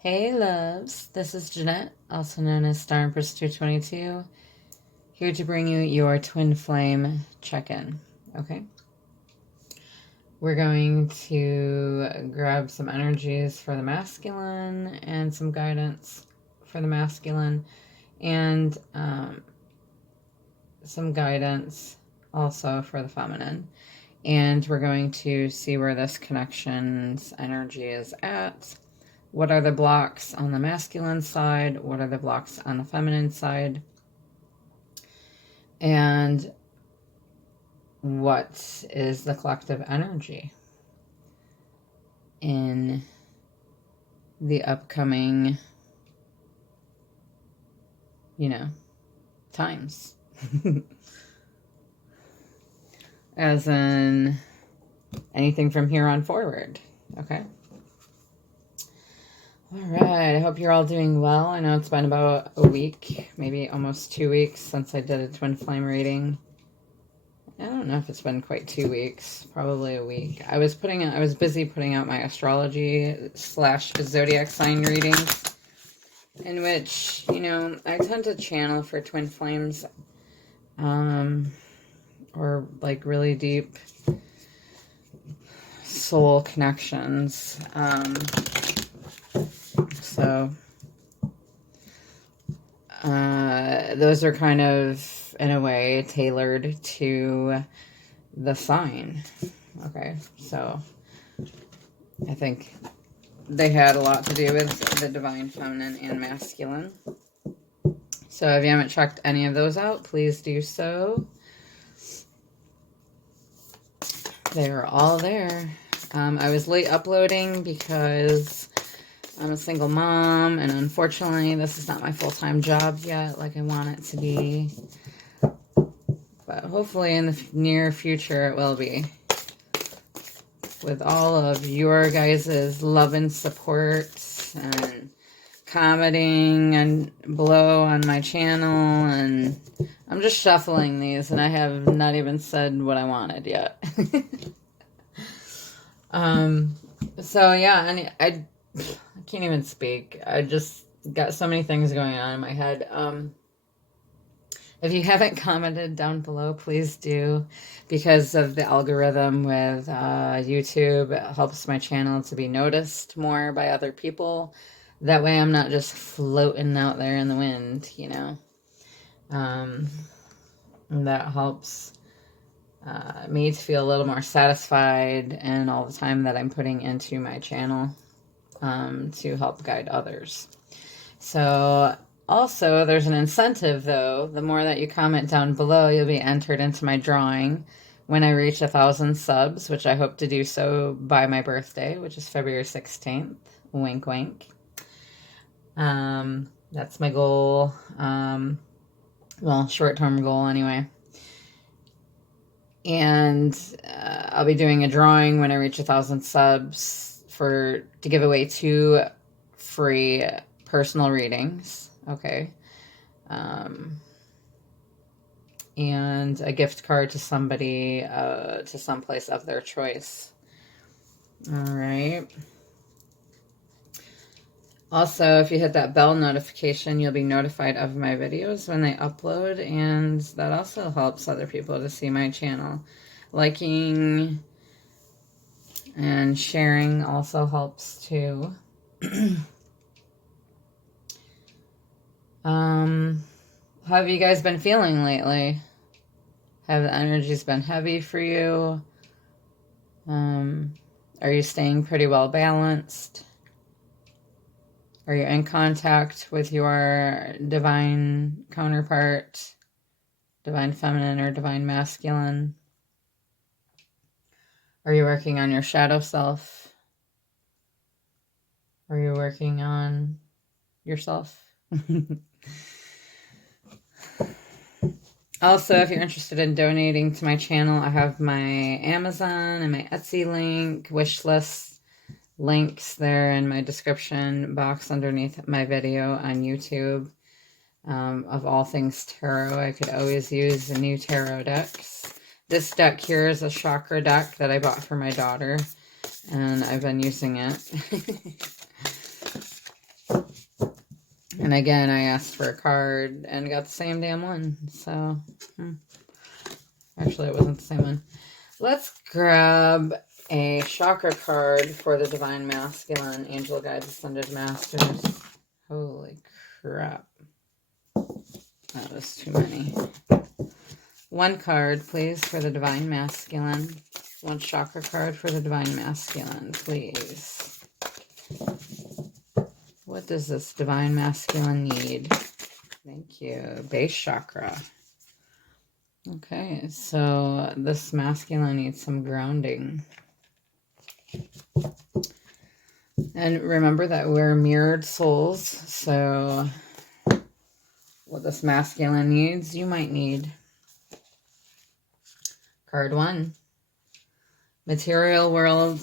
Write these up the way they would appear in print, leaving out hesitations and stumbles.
Hey loves, this is Jeanette, also known as Star Empress 222, here to bring you your twin flame check-in, okay? We're going to grab some energies for the masculine and some guidance for the masculine and some guidance also for the feminine. And we're going to see where this connection's energy is at. What are the blocks on the masculine side? What are the blocks on the feminine side? And what is the collective energy in the upcoming, times? As in anything from here on forward, okay? All right, I hope you're all doing well. I know it's been about a week, maybe almost 2 weeks since I did a twin flame reading. I don't know if it's been quite 2 weeks, probably a week. I was busy putting out my astrology / zodiac sign readings, in which, I tend to channel for twin flames, or like really deep soul connections. So those are kind of, in a way, tailored to the sign. Okay, so I think they had a lot to do with the divine feminine and masculine. So if you haven't checked any of those out, please do so. They are all there. I was late uploading because I'm a single mom, and unfortunately, this is not my full-time job yet, like I want it to be. But hopefully in the near future, it will be. With all of your guys' love and support and commenting and below on my channel, and I'm just shuffling these, and I have not even said what I wanted yet. So yeah, and I can't even speak. I just got so many things going on in my head. If you haven't commented down below, please do, because of the algorithm with YouTube. It helps my channel to be noticed more by other people. That way I'm not just floating out there in the wind, that helps me to feel a little more satisfied in all the time that I'm putting into my channel to help guide others. So also there's an incentive, though. The more that you comment down below, you'll be entered into my drawing when I reach 1,000 subs, which I hope to do so by my birthday, which is February 16th. Wink, wink. That's my goal. Well, short-term goal anyway. And I'll be doing a drawing when I reach 1,000 subs to give away 2 free personal readings. Okay. And a gift card to somebody, to someplace of their choice. All right. Also, if you hit that bell notification, you'll be notified of my videos when they upload, and that also helps other people to see my channel. Liking and sharing also helps too. How have you guys been feeling lately? Have the energies been heavy for you? Are you staying pretty well balanced? Are you in contact with your divine counterpart, divine feminine or divine masculine? Are you working on your shadow self? Are you working on yourself? Also, if you're interested in donating to my channel, I have my Amazon and my Etsy link, wish list links there in my description box underneath my video on YouTube. Of all things tarot, I could always use the new tarot decks. This deck here is a chakra deck that I bought for my daughter, and I've been using it. And again, I asked for a card and got the same damn one. So, actually, it wasn't the same one. Let's grab a chakra card for the Divine Masculine, Angel Guides, Ascended Masters. Holy crap. That was too many. One card, please, for the Divine Masculine. One chakra card for the Divine Masculine, please. What does this Divine Masculine need? Thank you. Base chakra. Okay, so this masculine needs some grounding. And remember that we're mirrored souls, so what this masculine needs, you might need. Card 1. Material world,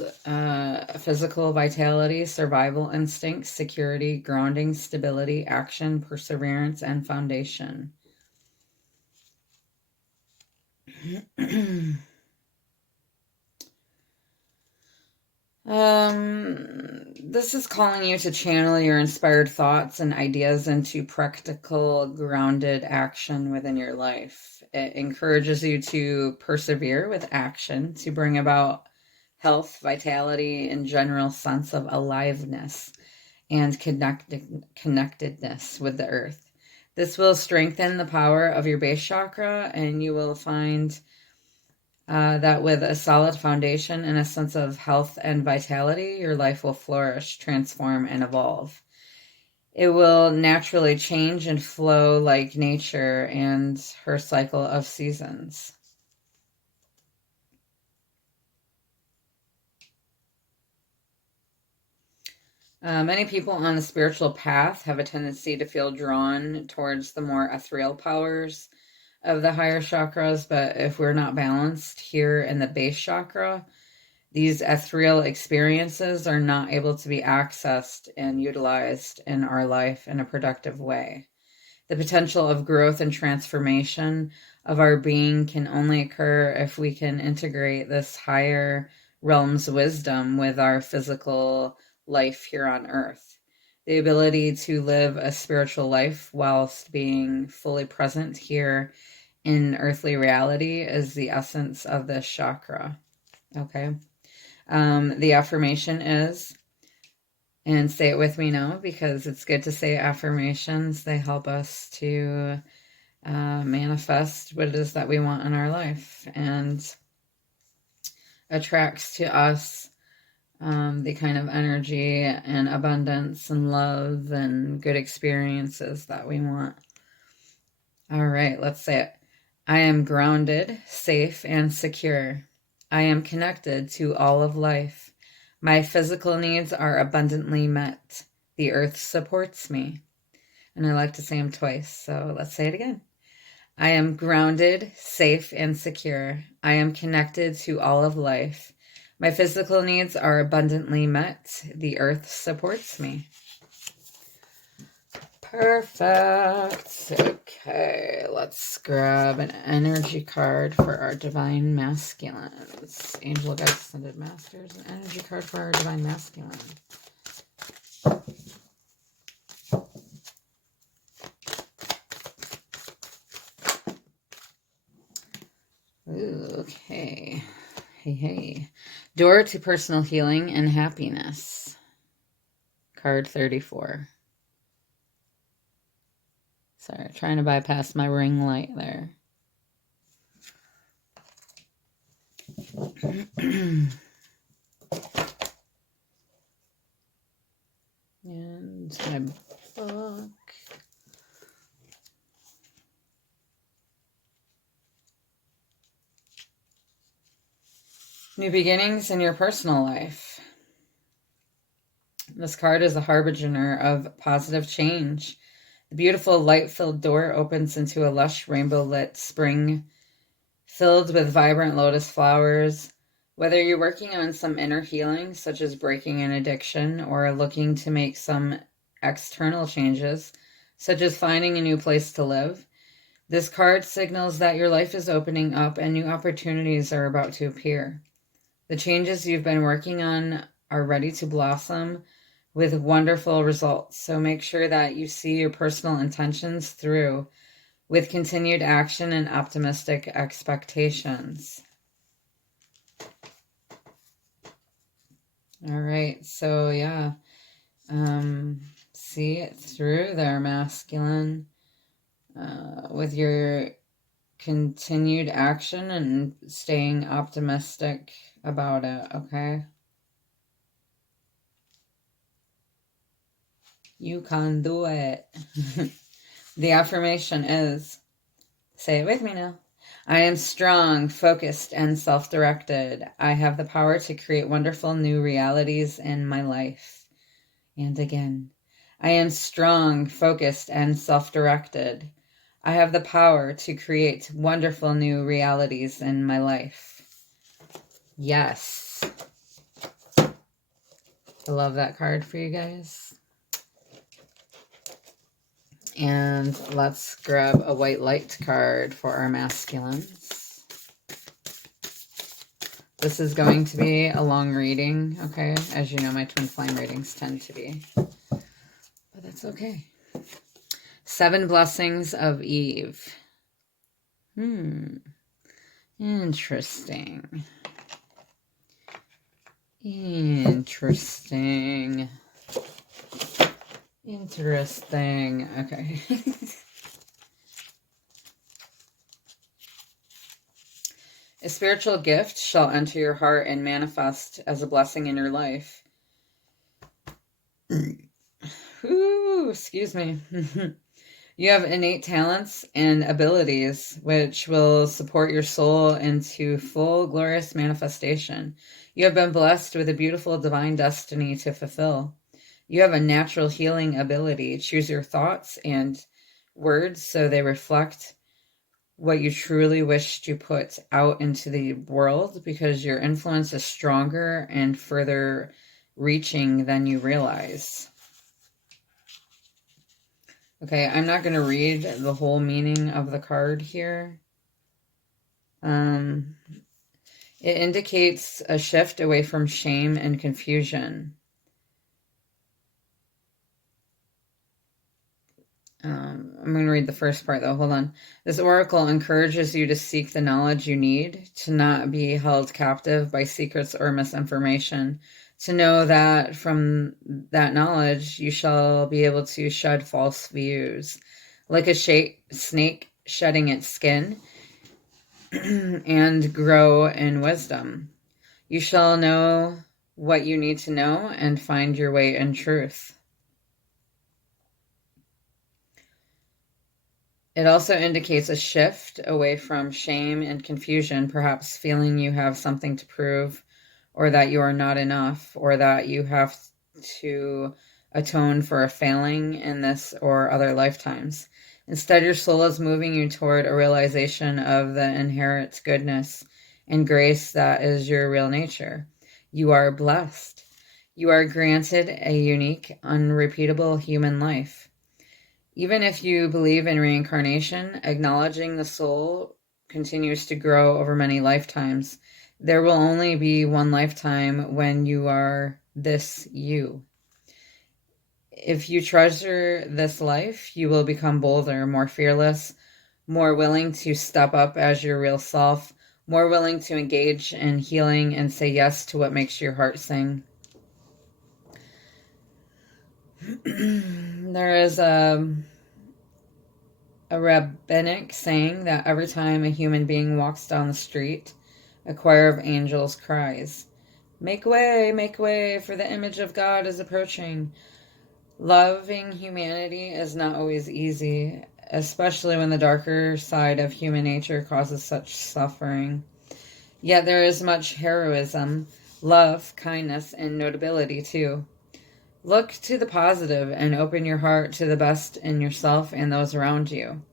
physical vitality, survival instincts, security, grounding, stability, action, perseverance, and foundation. This is calling you to channel your inspired thoughts and ideas into practical, grounded action within your life. It encourages you to persevere with action to bring about health, vitality, and general sense of aliveness and connectedness with the earth. This will strengthen the power of your base chakra, and you will find that with a solid foundation and a sense of health and vitality, your life will flourish, transform, and evolve. It will naturally change and flow like nature and her cycle of seasons. Many people on the spiritual path have a tendency to feel drawn towards the more ethereal powers of the higher chakras, but if we're not balanced here in the base chakra, these ethereal experiences are not able to be accessed and utilized in our life in a productive way. The potential of growth and transformation of our being can only occur if we can integrate this higher realm's wisdom with our physical life here on earth. The ability to live a spiritual life whilst being fully present here in earthly reality is the essence of this chakra. Okay. The affirmation is, and say it with me now because it's good to say affirmations. They help us to manifest what it is that we want in our life and attracts to us the kind of energy and abundance and love and good experiences that we want. All right, let's say it. I am grounded, safe, and secure. I am connected to all of life. My physical needs are abundantly met. The earth supports me. And I like to say them twice, so let's say it again. I am grounded, safe, and secure. I am connected to all of life. My physical needs are abundantly met. The earth supports me. Perfect. Okay, let's grab an energy card for our Divine Masculines. Angel Guides, Ascended Masters, an energy card for our Divine Masculine. Ooh, okay. Hey. Door to personal healing and happiness. Card 34. Sorry, trying to bypass my ring light there. And my book. New beginnings in your personal life. This card is a harbinger of positive change. The beautiful light-filled door opens into a lush rainbow-lit spring filled with vibrant lotus flowers. Whether you're working on some inner healing, such as breaking an addiction, or looking to make some external changes, such as finding a new place to live, this card signals that your life is opening up and new opportunities are about to appear. The changes you've been working on are ready to blossom with wonderful results. So make sure that you see your personal intentions through with continued action and optimistic expectations. All right, so yeah, see it through there, masculine, with your continued action and staying optimistic about it, okay? You can do it. The affirmation is, say it with me now. I am strong, focused, and self-directed. I have the power to create wonderful new realities in my life. And again, I am strong, focused, and self-directed. I have the power to create wonderful new realities in my life. Yes. I love that card for you guys. And let's grab a white light card for our masculines. This is going to be a long reading, okay? As you know, my twin flame readings tend to be. But that's okay. 7 blessings of Eve. Interesting. Interesting. Interesting. Okay. A spiritual gift shall enter your heart and manifest as a blessing in your life. Ooh, excuse me. You have innate talents and abilities which will support your soul into full glorious manifestation. You have been blessed with a beautiful divine destiny to fulfill. You have a natural healing ability. Choose your thoughts and words so they reflect what you truly wish to put out into the world, because your influence is stronger and further reaching than you realize. Okay, I'm not going to read the whole meaning of the card here. It indicates a shift away from shame and confusion. I'm going to read the first part, though. Hold on. This oracle encourages you to seek the knowledge you need, to not be held captive by secrets or misinformation, to know that from that knowledge you shall be able to shed false views, like a snake shedding its skin, and grow in wisdom. You shall know what you need to know and find your way in truth. It also indicates a shift away from shame and confusion, perhaps feeling you have something to prove, or that you are not enough, or that you have to atone for a failing in this or other lifetimes. Instead, your soul is moving you toward a realization of the inherent goodness and grace that is your real nature. You are blessed. You are granted a unique, unrepeatable human life. Even if you believe in reincarnation, acknowledging the soul continues to grow over many lifetimes. There will only be one lifetime when you are this you. If you treasure this life, you will become bolder, more fearless, more willing to step up as your real self, more willing to engage in healing and say yes to what makes your heart sing. There is a rabbinic saying that every time a human being walks down the street, a choir of angels cries, make way, for the image of God is approaching." Loving humanity is not always easy, especially when the darker side of human nature causes such suffering. Yet there is much heroism, love, kindness, and notability too. Look to the positive and open your heart to the best in yourself and those around you.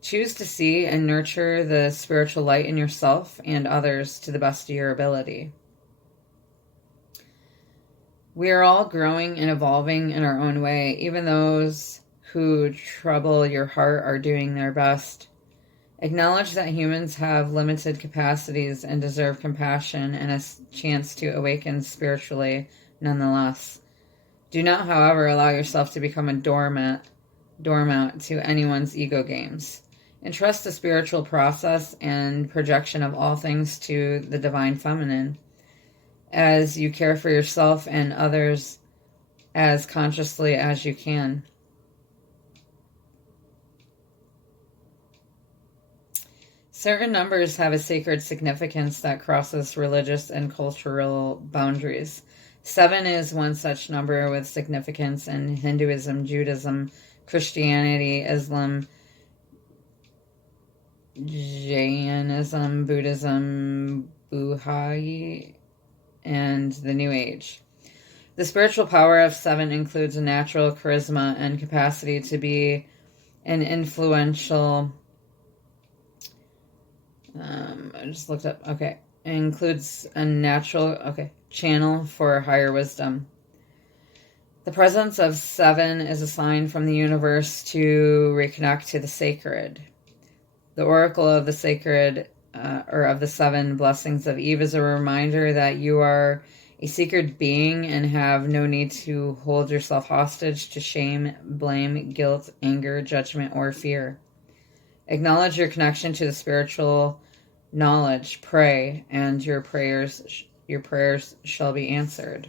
Choose to see and nurture the spiritual light in yourself and others to the best of your ability. We are all growing and evolving in our own way. Even those who trouble your heart are doing their best. Acknowledge that humans have limited capacities and deserve compassion and a chance to awaken spiritually nonetheless. Do not, however, allow yourself to become a doormat to anyone's ego games. Entrust the spiritual process and projection of all things to the divine feminine as you care for yourself and others as consciously as you can. Certain numbers have a sacred significance that crosses religious and cultural boundaries. 7 is one such number with significance in Hinduism, Judaism, Christianity, Islam, Jainism, Buddhism, Buddhism, and the New Age. The spiritual power of 7 includes a natural charisma and capacity to be an influential... I just looked up. Okay. It includes a natural channel for higher wisdom. The presence of 7 is a sign from the universe to reconnect to the sacred. The oracle of the sacred, or of the 7 blessings of Eve, is a reminder that you are a sacred being and have no need to hold yourself hostage to shame, blame, guilt, anger, judgment, or fear. Acknowledge your connection to the spiritual knowledge, pray, and your prayers shall be answered.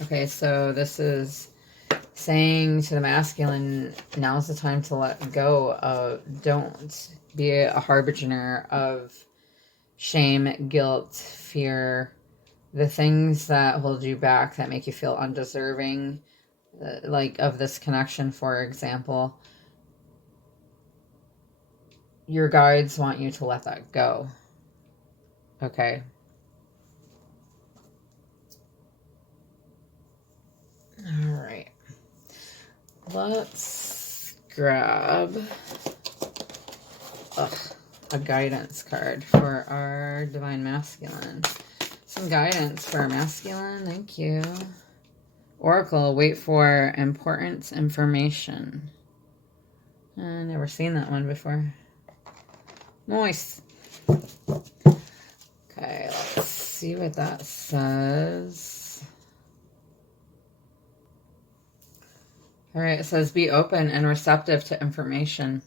Okay, so this is saying to the masculine, now's the time to let go of, don't be a harbinger of shame, guilt, fear, the things that hold you back, that make you feel undeserving, like of this connection, for example. Your guides want you to let that go. Okay. All right. Let's grab a guidance card for our Divine Masculine. Some guidance for our masculine. Thank you. Oracle, wait for important information. I've never seen that one before. Nice. Okay, let's see what that says. All right, it says be open and receptive to information.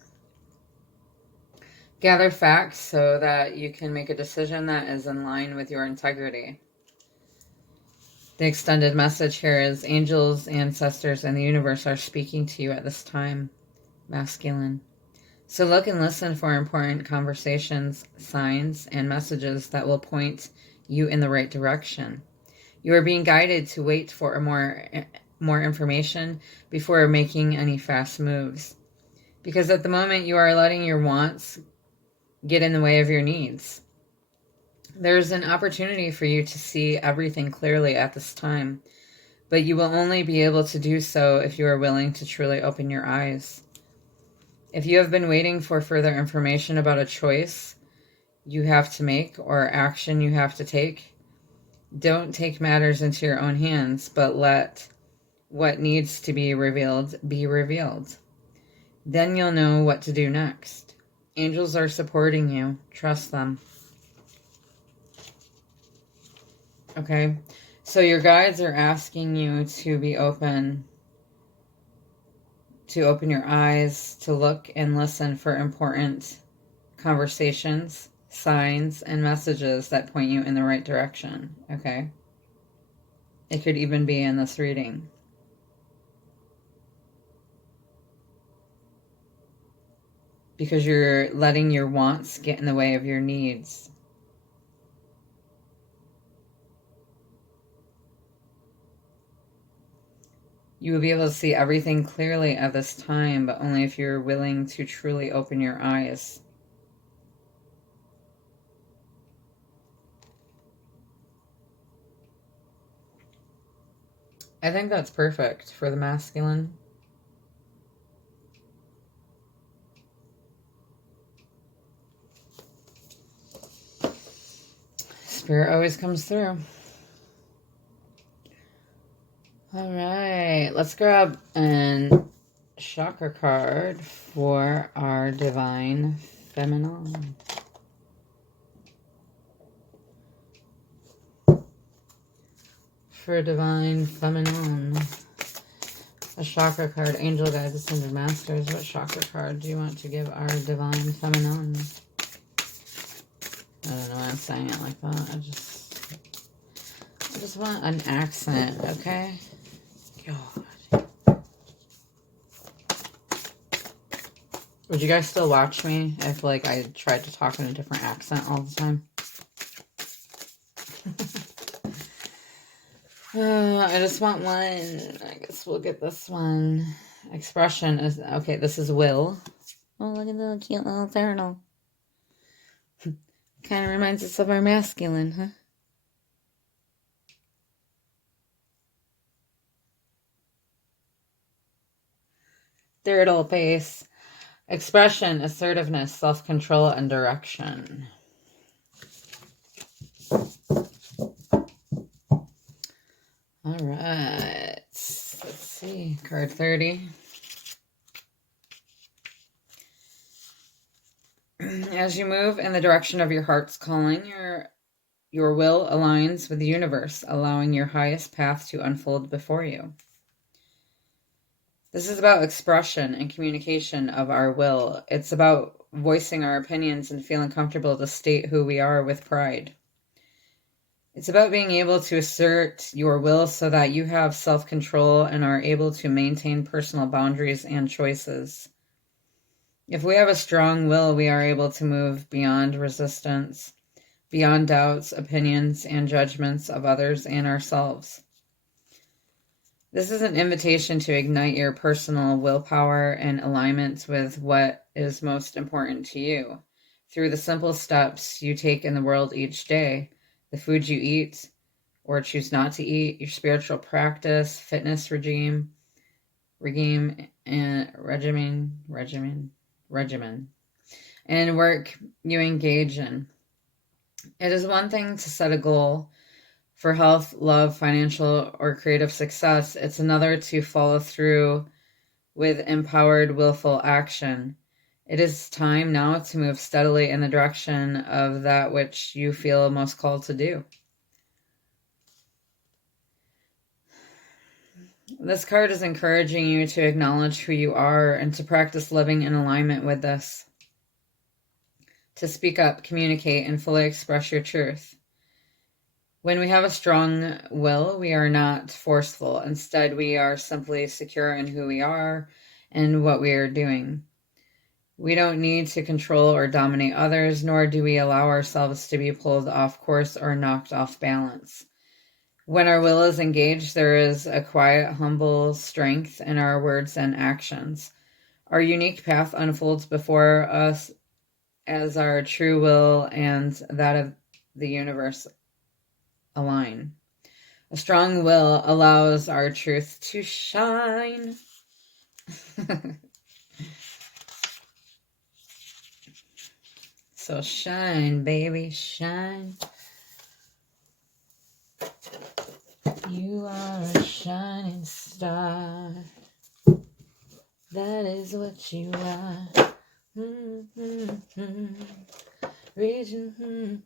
Gather facts so that you can make a decision that is in line with your integrity. The extended message here is angels, ancestors, and the universe are speaking to you at this time, masculine. So look and listen for important conversations, signs, and messages that will point you in the right direction. You are being guided to wait for more information before making any fast moves. Because at the moment you are letting your wants get in the way of your needs. There's an opportunity for you to see everything clearly at this time, but you will only be able to do so if you are willing to truly open your eyes. If you have been waiting for further information about a choice you have to make or action you have to take, don't take matters into your own hands, but let what needs to be revealed be revealed. Then you'll know what to do next. Angels are supporting you. Trust them. Okay, so your guides are asking you to be open, to open your eyes, to look and listen for important conversations, signs, and messages that point you in the right direction, okay? It could even be in this reading. Because you're letting your wants get in the way of your needs. You will be able to see everything clearly at this time, but only if you're willing to truly open your eyes. I think that's perfect for the masculine. Spirit always comes through. All right, let's grab an chakra card for our Divine Feminine. for Divine Feminine. A chakra card, Angel Guides, Ascended Masters. What chakra card do you want to give our Divine Feminine? I don't know why I'm saying it like that. I just want an accent, okay? God. Would you guys still watch me if, like, I tried to talk in a different accent all the time? I just want one. I guess we'll get this one. Expression is... Okay, this is will. Oh, look at the cute little turtle. Kind of reminds us of our masculine, huh? Turtle face. Expression, assertiveness, self-control, and direction. All right. Let's see. Card 30. As you move in the direction of your heart's calling, your will aligns with the universe, allowing your highest path to unfold before you. This is about expression and communication of our will. It's about voicing our opinions and feeling comfortable to state who we are with pride. It's about being able to assert your will so that you have self-control and are able to maintain personal boundaries and choices. If we have a strong will, we are able to move beyond resistance, beyond doubts, opinions, and judgments of others and ourselves. This is an invitation to ignite your personal willpower and alignment with what is most important to you through the simple steps you take in the world each day, the food you eat or choose not to eat, your spiritual practice, fitness regimen, and regimen, and work you engage in. It is one thing to set a goal for health, love, financial, or creative success. It's another to follow through with empowered, willful action. It is time now to move steadily in the direction of that which you feel most called to do. This card is encouraging you to acknowledge who you are and to practice living in alignment with this. To speak up, communicate, and fully express your truth. When we have a strong will, we are not forceful. Instead, we are simply secure in who we are and what we are doing. We don't need to control or dominate others, nor do we allow ourselves to be pulled off course or knocked off balance. When our will is engaged, there is a quiet, humble strength in our words and actions. Our unique path unfolds before us as our true will and that of the universe align. A strong will allows our truth to shine. So shine, baby, shine. You are a shining star. That is what you are. Reaching,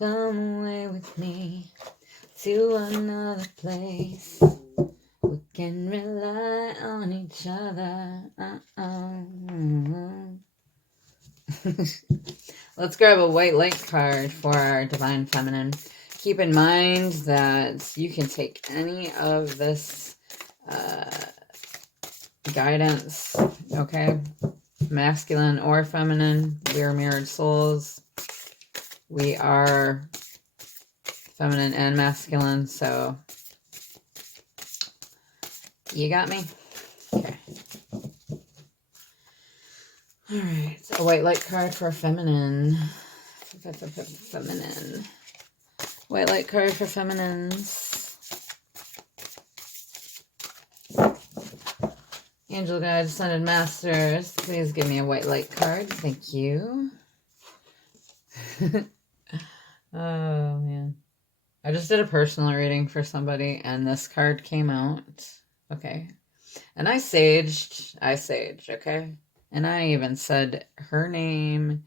come away with me to another place. We can rely on each other. Let's grab a white light card for our Divine Feminine. Keep in mind that you can take any of this guidance, okay? Masculine or feminine. We are mirrored souls. We are feminine and masculine, so you got me? Okay. All right, a white light card for feminine. Feminine. White light card for feminines. Angel Guides, Ascended Masters, please give me a white light card. Thank you. Oh, man. I just did a personal reading for somebody, and this card came out. Okay. And I saged, okay? And I even said her name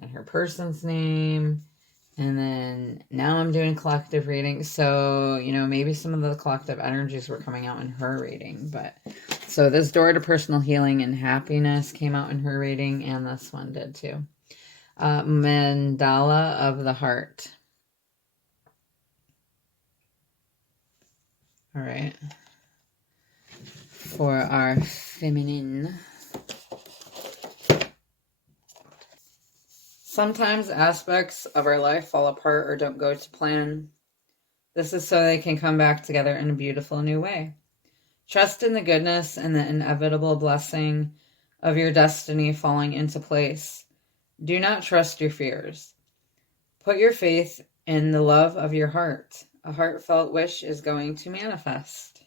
and her person's name And then now I'm doing collective reading. So, you know, maybe some of the collective energies were coming out in her reading. But so this door to personal healing and happiness came out in her reading, and this one did too. Mandala of the heart. All right. For our feminine. Sometimes aspects of our life fall apart or don't go to plan. This is so they can come back together in a beautiful new way. Trust in the goodness and the inevitable blessing of your destiny falling into place. Do not trust your fears. Put your faith in the love of your heart. A heartfelt wish is going to manifest.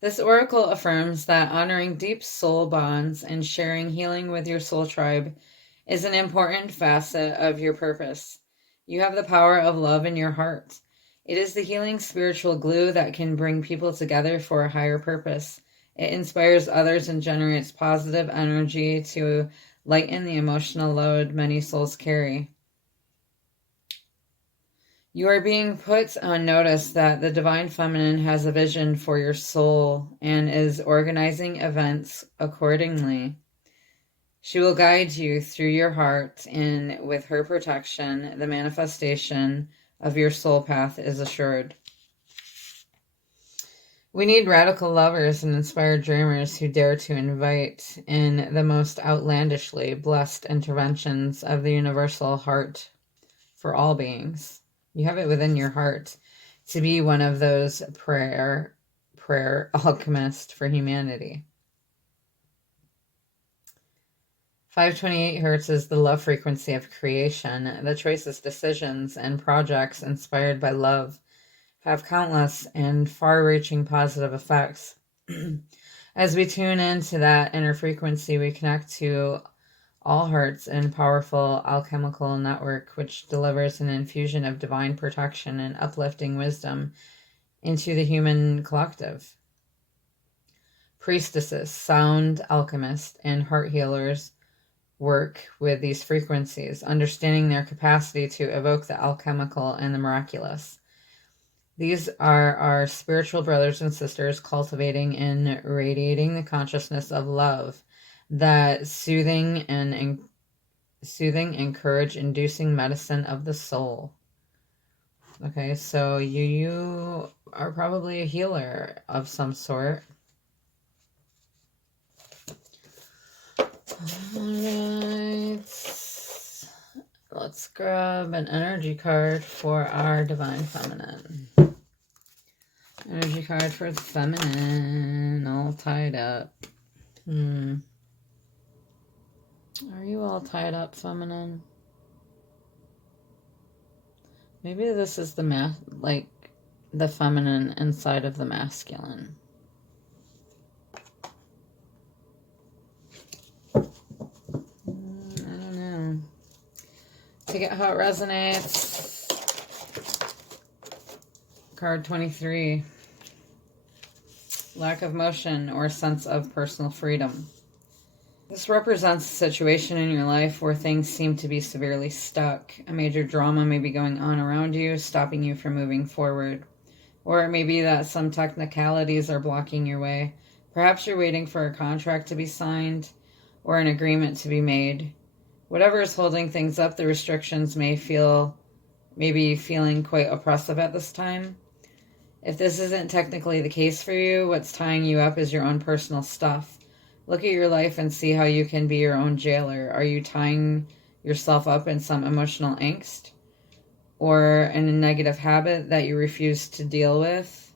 This oracle affirms that honoring deep soul bonds and sharing healing with your soul tribe is an important facet of your purpose. You have the power of love in your heart. It is the healing spiritual glue that can bring people together for a higher purpose. It inspires others and generates positive energy to lighten the emotional load many souls carry. You are being put on notice that the Divine Feminine has a vision for your soul and is organizing events accordingly. She will guide you through your heart, and with her protection, the manifestation of your soul path is assured. We need radical lovers and inspired dreamers who dare to invite in the most outlandishly blessed interventions of the universal heart for all beings. You have it within your heart to be one of those prayer alchemists for humanity. 528 hertz is the love frequency of creation. The choicest decisions and projects inspired by love have countless and far-reaching positive effects. As we tune into that inner frequency, we connect to all hearts in powerful alchemical network, which delivers an infusion of divine protection and uplifting wisdom into the human collective. Priestesses, sound alchemists, and heart healers work with these frequencies, understanding their capacity to evoke the alchemical and the miraculous. These are our spiritual brothers and sisters cultivating and radiating the consciousness of love, that soothing and courage-inducing medicine of the soul. Okay, so you are probably a healer of some sort. Alright, let's grab an energy card for our Divine Feminine. Energy card for the feminine, all tied up. Are you all tied up, feminine? Maybe this is the the feminine inside of the masculine. I don't know. Take it how it resonates. Card 23. Lack of motion or sense of personal freedom. This represents a situation in your life where things seem to be severely stuck. A major drama may be going on around you, stopping you from moving forward. Or it may be that some technicalities are blocking your way. Perhaps you're waiting for a contract to be signed or an agreement to be made. Whatever is holding things up, the restrictions may be feeling quite oppressive at this time. If this isn't technically the case for you, what's tying you up is your own personal stuff. Look at your life and see how you can be your own jailer. Are you tying yourself up in some emotional angst or in a negative habit that you refuse to deal with?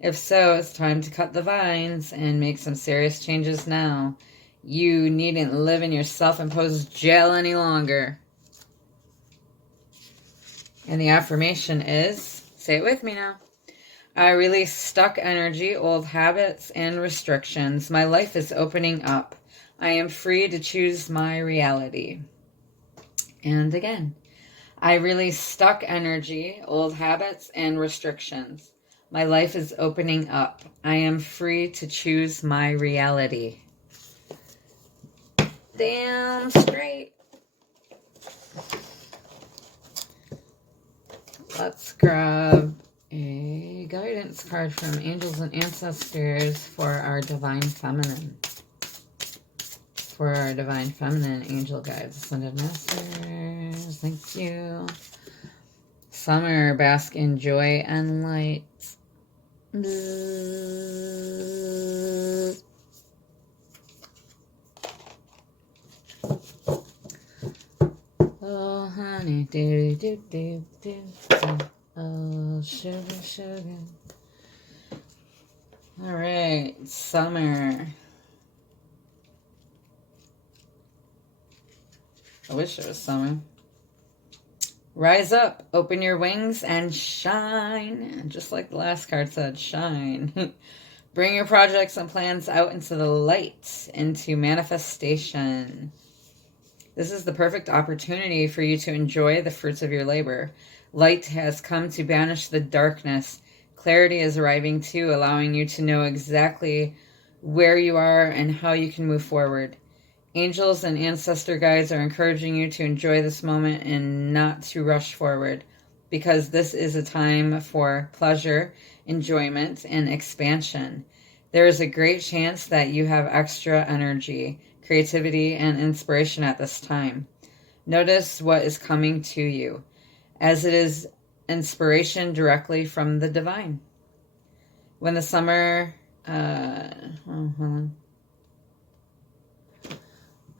If so, it's time to cut the vines and make some serious changes now. You needn't live in your self-imposed jail any longer. And the affirmation is, say it with me now. I release stuck energy, old habits, and restrictions. My life is opening up. I am free to choose my reality. And again, I release stuck energy, old habits, and restrictions. My life is opening up. I am free to choose my reality. Damn straight. Let's grab a guidance card from angels and ancestors for our divine feminine. For our divine feminine angel guides, ascended masters. Thank you. Summer, bask in joy and light. Bzzz. Oh, honey, do do do do do. Oh, sugar, sugar. All right, summer. I wish it was summer. Rise up, open your wings, and shine. Just like the last card said, shine. Bring your projects and plans out into the light, into manifestation. This is the perfect opportunity for you to enjoy the fruits of your labor. Light has come to banish the darkness. Clarity is arriving too, allowing you to know exactly where you are and how you can move forward. Angels and ancestor guides are encouraging you to enjoy this moment and not to rush forward, because this is a time for pleasure, enjoyment, and expansion. There is a great chance that you have extra energy, creativity, and inspiration at this time. Notice what is coming to you, as it is inspiration directly from the divine. When the summer...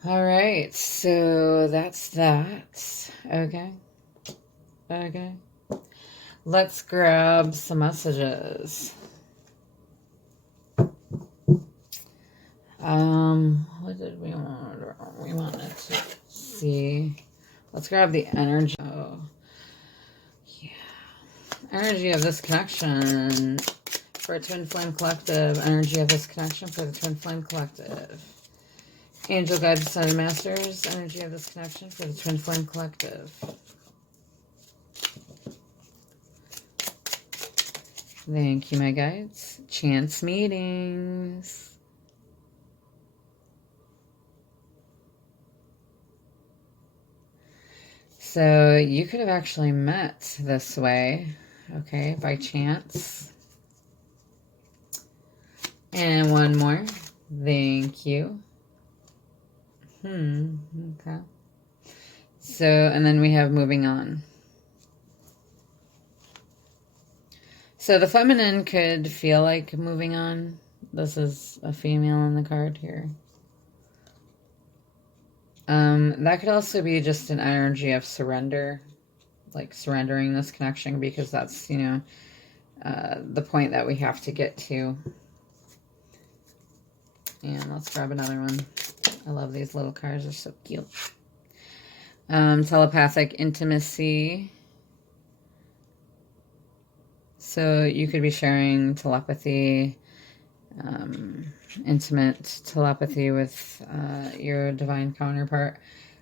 All right, so that's that. Okay. Let's grab some messages. What did we want? We wanted to see. Let's grab the energy. Oh, yeah. Energy of this connection for Twin Flame Collective. Energy of this connection for the Twin Flame Collective. Angel Guides, Ascended Masters, energy of this connection for the Twin Flame Collective. Thank you, my guides. Chance meetings. So you could have actually met this way, okay, by chance. And one more. Thank you. Okay. So, and then we have moving on. So the feminine could feel like moving on. This is a female in the card here. That could also be just an energy of surrender, like surrendering this connection, because that's, you know, the point that we have to get to. And let's grab another one. I love these little cards. They're so cute. Telepathic intimacy. So you could be sharing telepathy, intimate telepathy with your divine counterpart.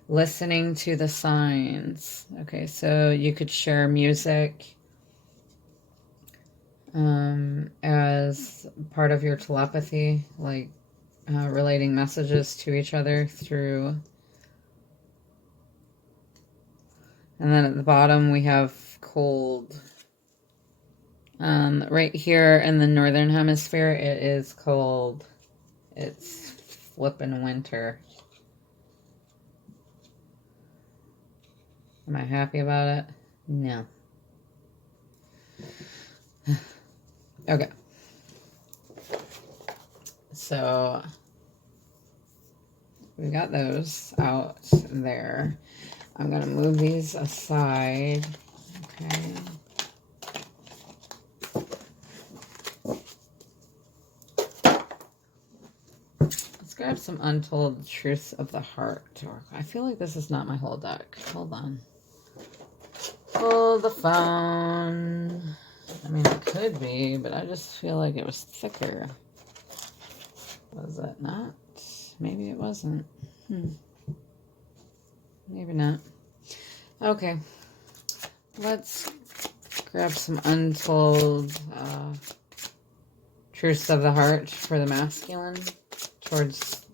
Listening to the signs. Okay, so you could share music as part of your telepathy, like relating messages to each other through. And then at the bottom we have cold. Right here in the northern hemisphere it is cold. It's flippin' winter. Am I happy about it? No. Okay. So we got those out there. I'm going to move these aside. Okay. Let's grab some untold truths of the heart. I feel like this is not my whole deck. Hold on. Pull the phone. I mean, it could be, but I just feel like it was thicker. Was it not? Maybe it wasn't. Maybe not. Okay. Let's grab some untold truths of the heart for the masculine. Towards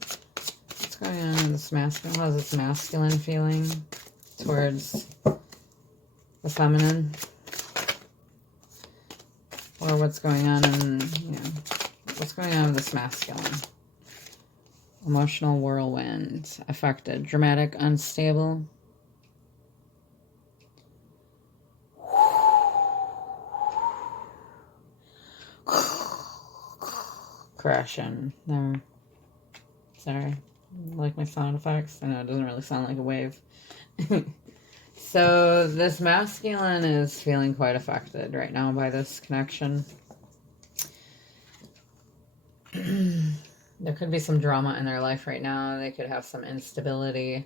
what's going on in this masculine? How's this masculine feeling towards the feminine? Or what's going on in, what's going on with this masculine? Emotional whirlwind, affected, dramatic, unstable. Crashing there. Sorry. Like my sound effects. I know it doesn't really sound like a wave. So this masculine is feeling quite affected right now by this connection. There could be some drama in their life right now. They could have some instability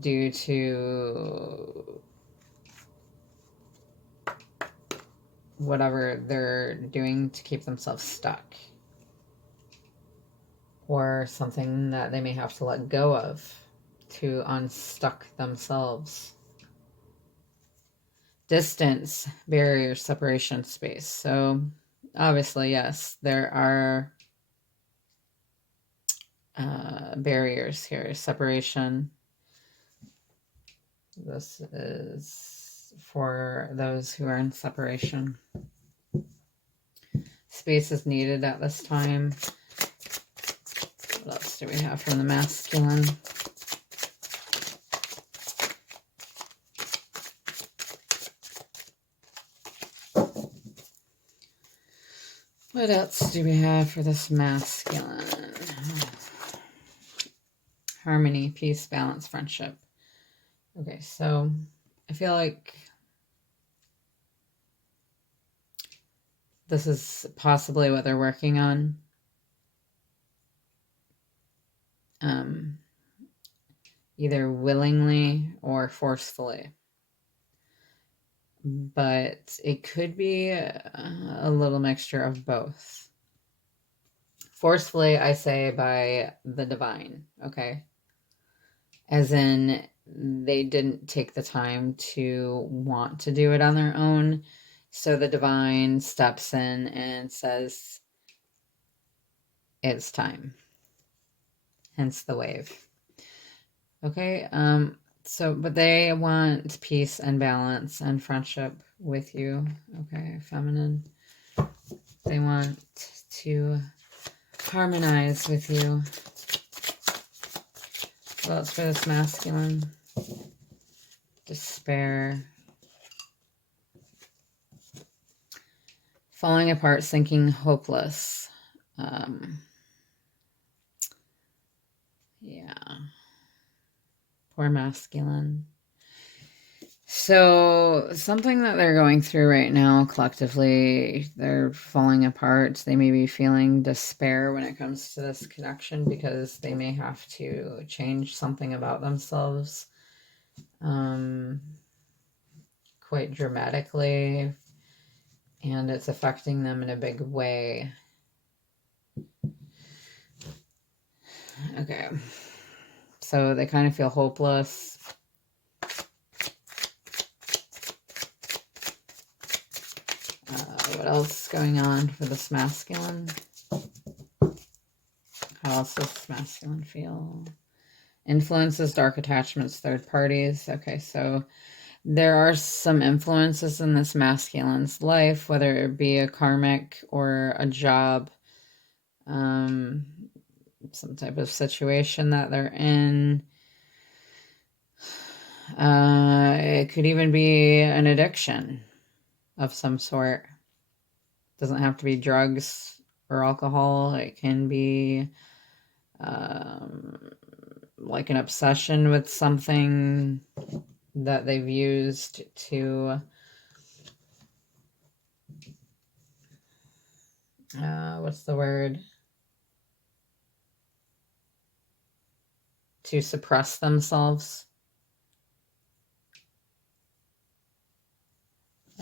due to whatever they're doing to keep themselves stuck. Or something that they may have to let go of to unstuck themselves. Distance, barriers, separation, space. So obviously, yes, there are barriers here. Separation. This is for those who are in separation. Space is needed at this time. What else do we have from the masculine? What else do we have for this masculine? Harmony, peace, balance, friendship. Okay, so I feel like this is possibly what they're working on. Either willingly or forcefully. But it could be a little mixture of both. Forcefully, I say by the divine, okay? As in, they didn't take the time to want to do it on their own. So the divine steps in and says, it's time. Hence the wave. Okay, but they want peace and balance and friendship with you. Okay, feminine. They want to harmonize with you. What else for this masculine? Despair. Falling apart, sinking, hopeless. Yeah. Poor masculine. So something that they're going through right now collectively, they're falling apart. They may be feeling despair when it comes to this connection because they may have to change something about themselves quite dramatically, and it's affecting them in a big way. Okay. So they kind of feel hopeless. What else is going on for this masculine? How else does this masculine feel? Influences, dark attachments, third parties. Okay, so there are some influences in this masculine's life, whether it be a karmic or a job, some type of situation that they're in. It could even be an addiction of some sort. It doesn't have to be drugs or alcohol. It can be like an obsession with something that they've used to what's the word? To suppress themselves.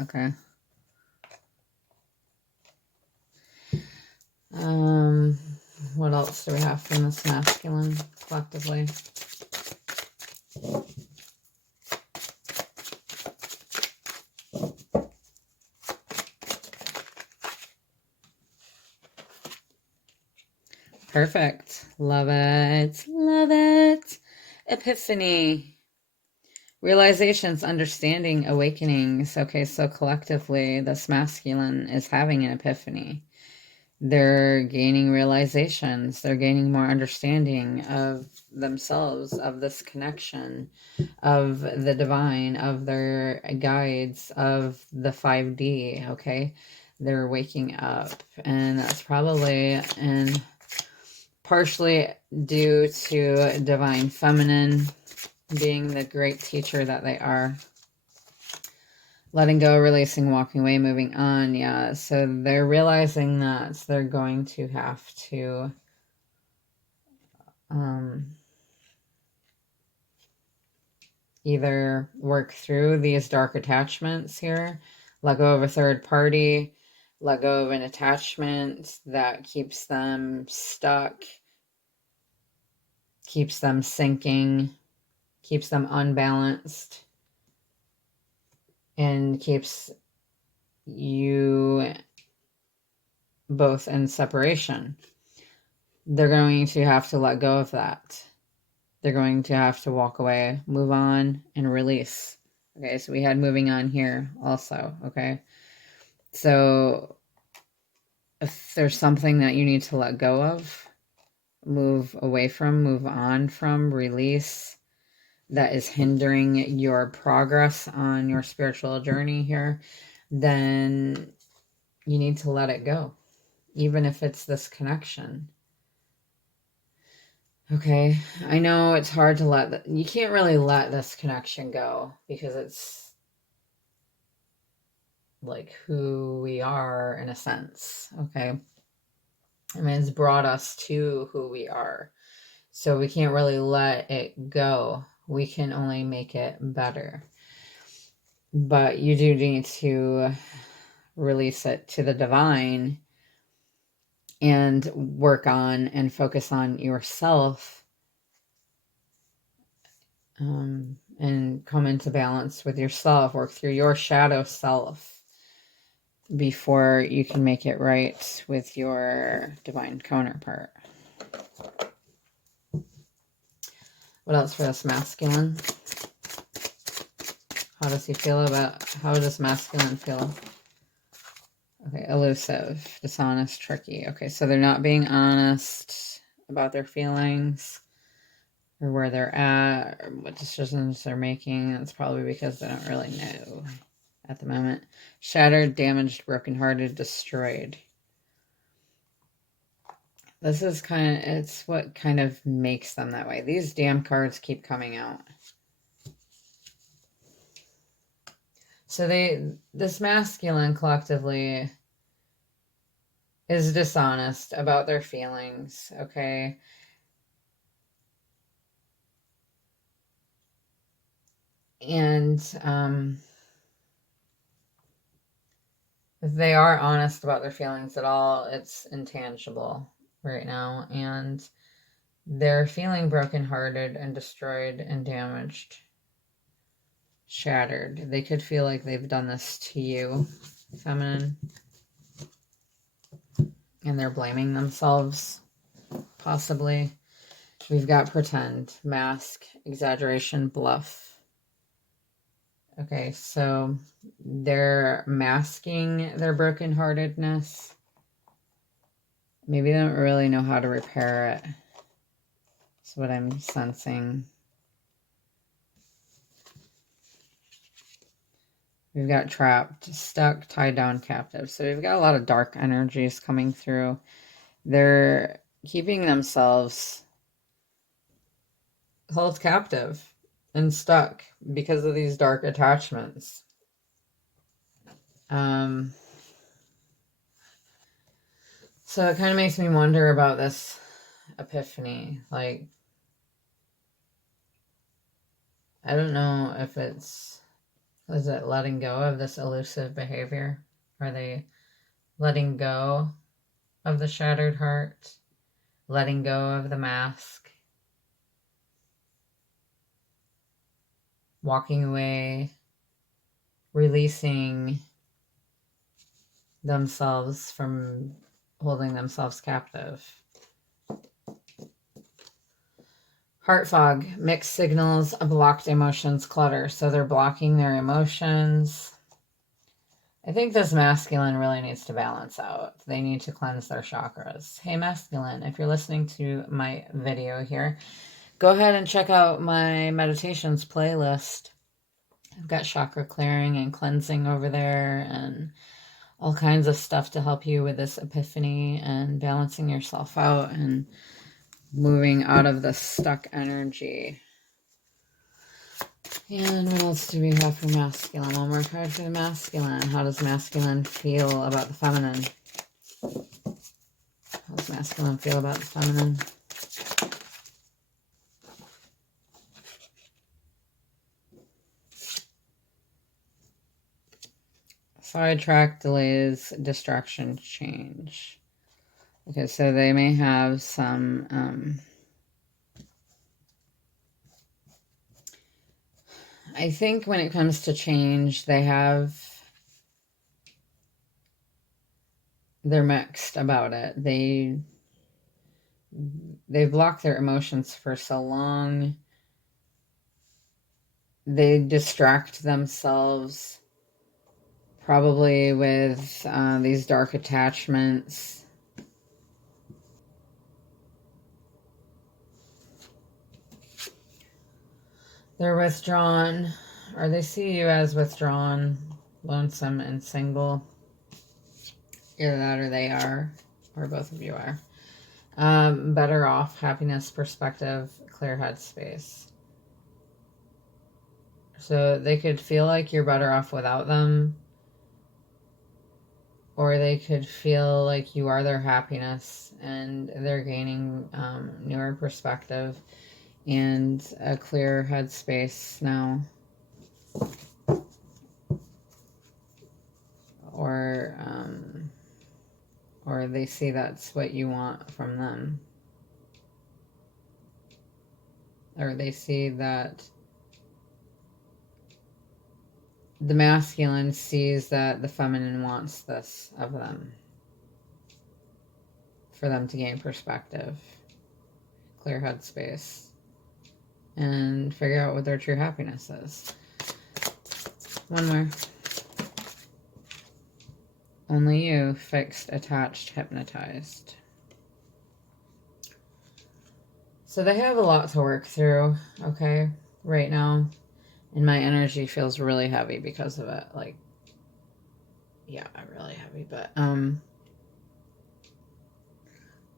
Okay. What else do we have from this masculine collectively? Perfect. Love it. Love it. Epiphany. Realizations, understanding, awakenings. Okay, so collectively, this masculine is having an epiphany. They're gaining realizations. They're gaining more understanding of themselves, of this connection, of the divine, of their guides, of the 5D, okay? They're waking up. And that's probably partially due to divine feminine being the great teacher that they are. Letting go, releasing, walking away, moving on. Yeah, so they're realizing that they're going to have to either work through these dark attachments here, let go of a third party, let go of an attachment that keeps them stuck, keeps them sinking, keeps them unbalanced, and keeps you both in separation. They're going to have to let go of that. They're going to have to walk away, move on, and release. Okay, so we had moving on here also, okay? So if there's something that you need to let go of, move away from, move on from, release, that is hindering your progress on your spiritual journey here, then you need to let it go, even if it's this connection. Okay, I know it's hard to you can't really let this connection go because it's like who we are in a sense, okay? I mean, it's brought us to who we are. So we can't really let it go. We can only make it better. But you do need to release it to the divine and work on and focus on yourself, and come into balance with yourself, work through your shadow self before you can make it right with your divine counterpart. What else for this masculine? How does masculine feel? Okay, elusive, dishonest, tricky. Okay, so they're not being honest about their feelings or where they're at or what decisions they're making. That's probably because they don't really know at the moment. Shattered, damaged, brokenhearted, destroyed. This is it's what kind of makes them that way. These damn cards keep coming out. So this masculine collectively is dishonest about their feelings, okay? And if they are honest about their feelings at all, it's intangible right now. And they're feeling brokenhearted and destroyed and damaged, shattered. They could feel like they've done this to you, feminine. And they're blaming themselves, possibly. We've got pretend, mask, exaggeration, bluff. Okay, so they're masking their brokenheartedness. Maybe they don't really know how to repair it. That's what I'm sensing. We've got trapped, stuck, tied down, captive. So we've got a lot of dark energies coming through. They're keeping themselves held captive and stuck because of these dark attachments. So it kind of makes me wonder about this epiphany. Like, I don't know if is it letting go of this elusive behavior? Are they letting go of the shattered heart? Letting go of the mask? Walking away? Releasing themselves from holding themselves captive? Heart fog, mixed signals, blocked emotions, clutter. So they're blocking their emotions. I think this masculine really needs to balance out. They need to cleanse their chakras. Hey, masculine, if you're listening to my video here, go ahead and check out my meditations playlist. I've got chakra clearing and cleansing over there and all kinds of stuff to help you with this epiphany and balancing yourself out and moving out of the stuck energy. And what else do we have for masculine? One more card for the masculine. How does masculine feel about the feminine? How does masculine feel about the feminine? Sidetrack, delays, distraction, change. Okay, so they may have some... I think when it comes to change, they're mixed about it. They block their emotions for so long. They distract themselves probably with these dark attachments. They're withdrawn, or they see you as withdrawn, lonesome, and single. Either that or they are, or both of you are. Better off, happiness, perspective, clear headspace. So they could feel like you're better off without them, or they could feel like you are their happiness and they're gaining newer perspective and a clear headspace now. Or they see that's what you want from them. Or they see that the masculine sees that the feminine wants this of them. For them to gain perspective, clear headspace, and figure out what their true happiness is. One more. Only you, fixed, attached, hypnotized. So they have a lot to work through, okay, right now. And my energy feels really heavy because of it. Like, yeah, really heavy. But,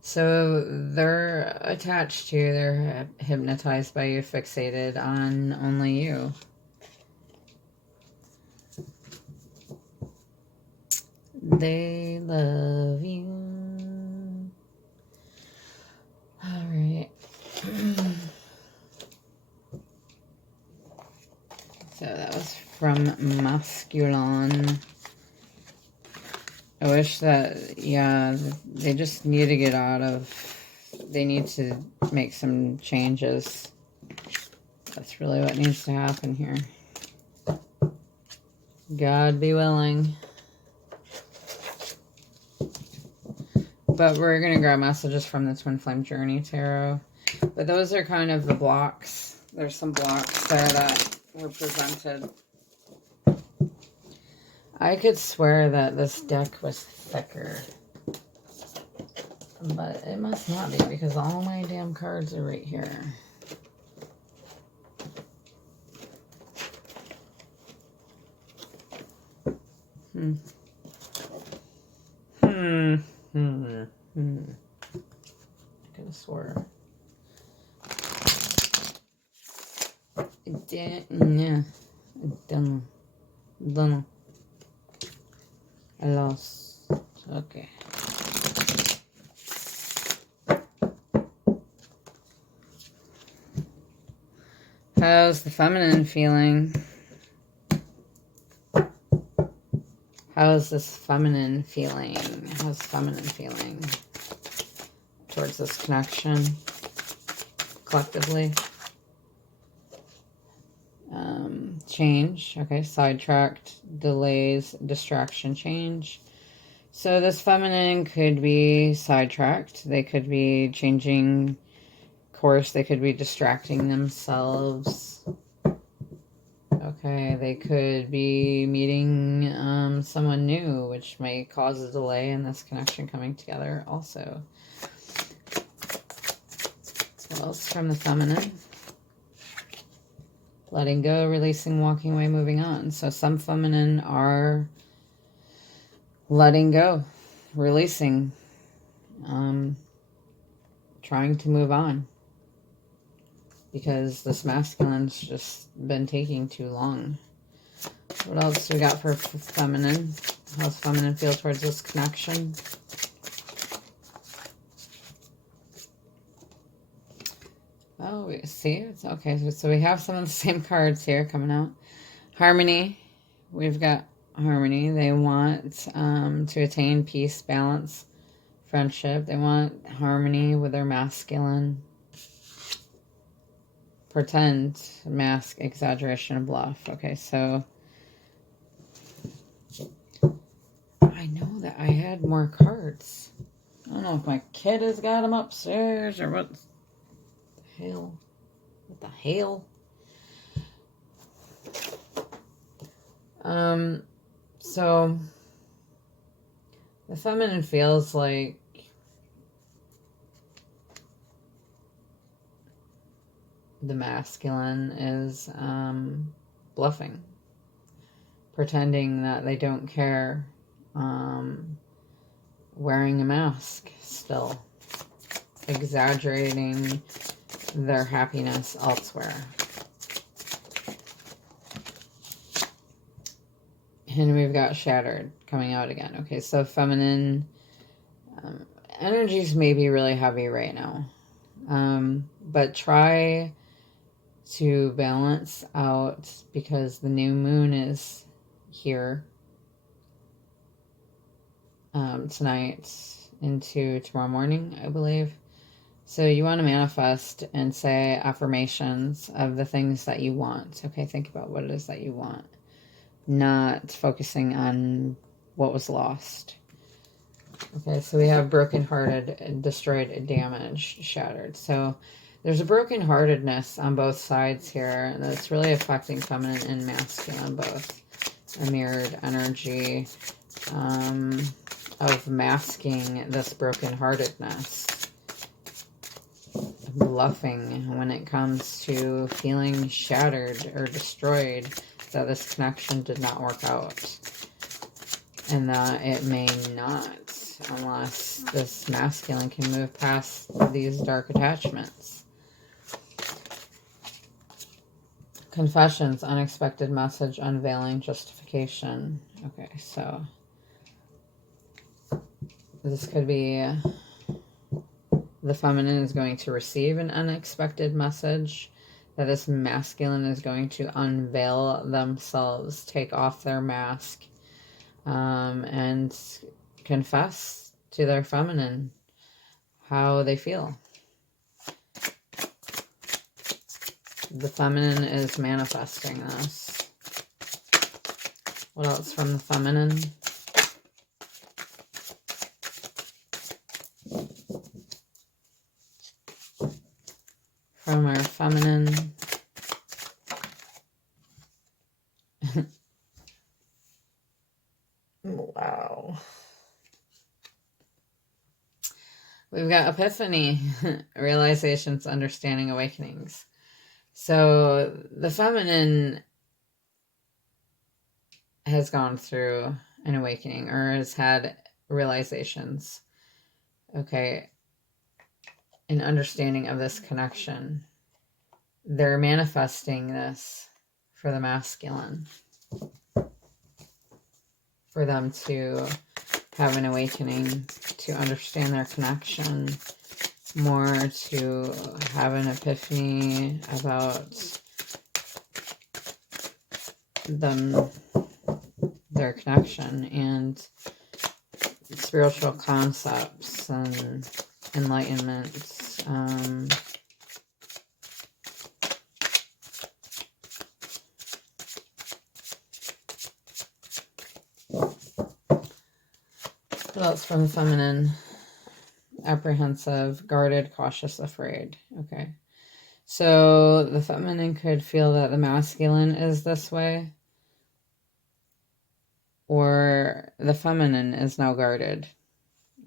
so they're attached to you. They're hypnotized by you, fixated on only you. They love you. All right. So that was from masculine. I wish that, yeah, they just need to get out of, they need to make some changes. That's really what needs to happen here. God be willing. But we're going to grab messages from the Twin Flame Journey Tarot. But those are kind of the blocks. There's some blocks there that were presented. I could swear that this deck was thicker. But it must not be because all my damn cards are right here. I could have swore. Yeah. Don't know. I lost. Okay. How's the feminine feeling? How's this feminine feeling? How's feminine feeling towards this connection collectively? Change. Okay, sidetracked, delays, distraction, change. So this feminine could be sidetracked. They could be changing course, they could be distracting themselves. Okay, they could be meeting someone new, which may cause a delay in this connection coming together also. What else from the feminine? Letting go, releasing, walking away, moving on. So some feminine are letting go, releasing, trying to move on. Because this masculine's just been taking too long. What else we got for feminine? How's feminine feel towards this connection? Oh, we see, it's okay. So we have some of the same cards here coming out. Harmony. We've got harmony. They want to attain peace, balance, friendship. They want harmony with their masculine. Pretend, mask, exaggeration, and bluff. Okay, so I know that I had more cards. I don't know if my kid has got them upstairs or what the hell. What the hell? So the feminine feels like the masculine is bluffing, pretending that they don't care, wearing a mask still, exaggerating their happiness elsewhere. And we've got shattered coming out again. Okay, so feminine energies may be really heavy right now, but try to balance out because the new moon is here tonight into tomorrow morning, I believe. So you want to manifest and say affirmations of the things that you want. Okay, think about what it is that you want, not focusing on what was lost. Okay, so we have brokenhearted, destroyed, damaged, shattered. So there's a brokenheartedness on both sides here that's really affecting feminine and masculine both. A mirrored energy of masking this brokenheartedness, bluffing when it comes to feeling shattered or destroyed, that this connection did not work out. And that it may not, unless this masculine can move past these dark attachments. Confessions, unexpected message, unveiling, justification. Okay, so this could be the feminine is going to receive an unexpected message, that this masculine is going to unveil themselves, take off their mask, and confess to their feminine how they feel. The feminine is manifesting this. What else from the feminine? From our feminine. Wow. We've got epiphany, realizations, understanding, awakenings. So the feminine has gone through an awakening or has had realizations. Okay. An understanding of this connection. They're manifesting this for the masculine. For them to have an awakening, to understand their connection more, to have an epiphany about them, their connection, and spiritual concepts and enlightenment. What else from feminine? apprehensive, guarded, cautious, afraid. Okay. So the feminine could feel that the masculine is this way, or the feminine is now guarded,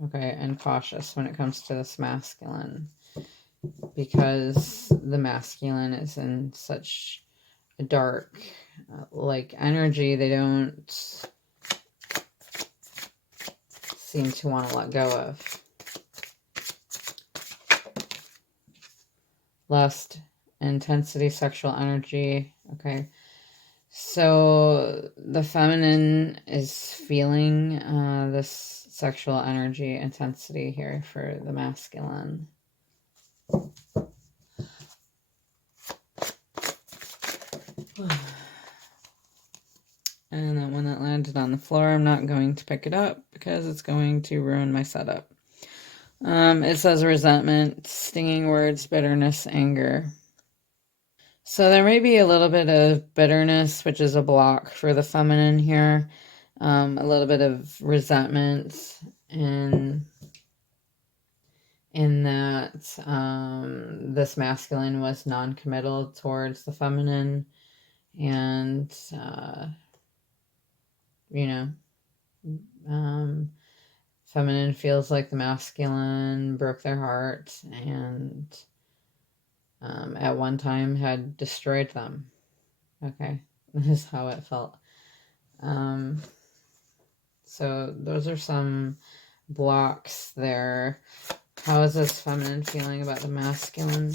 okay, and cautious when it comes to this masculine, because the masculine is in such a dark, like, energy. They don't seem to want to let go of. Lust, intensity, sexual energy. Okay. So the feminine is feeling this sexual energy intensity here for the masculine. And that one that landed on the floor, I'm not going to pick it up because it's going to ruin my setup. It says resentment, stinging words, bitterness, anger. So there may be a little bit of bitterness, which is a block for the feminine here. A little bit of resentment in that this masculine was non-committal towards the feminine, and feminine feels like the masculine broke their heart and at one time had destroyed them. Okay, this is how it felt. So those are some blocks there. How is this feminine feeling about the masculine?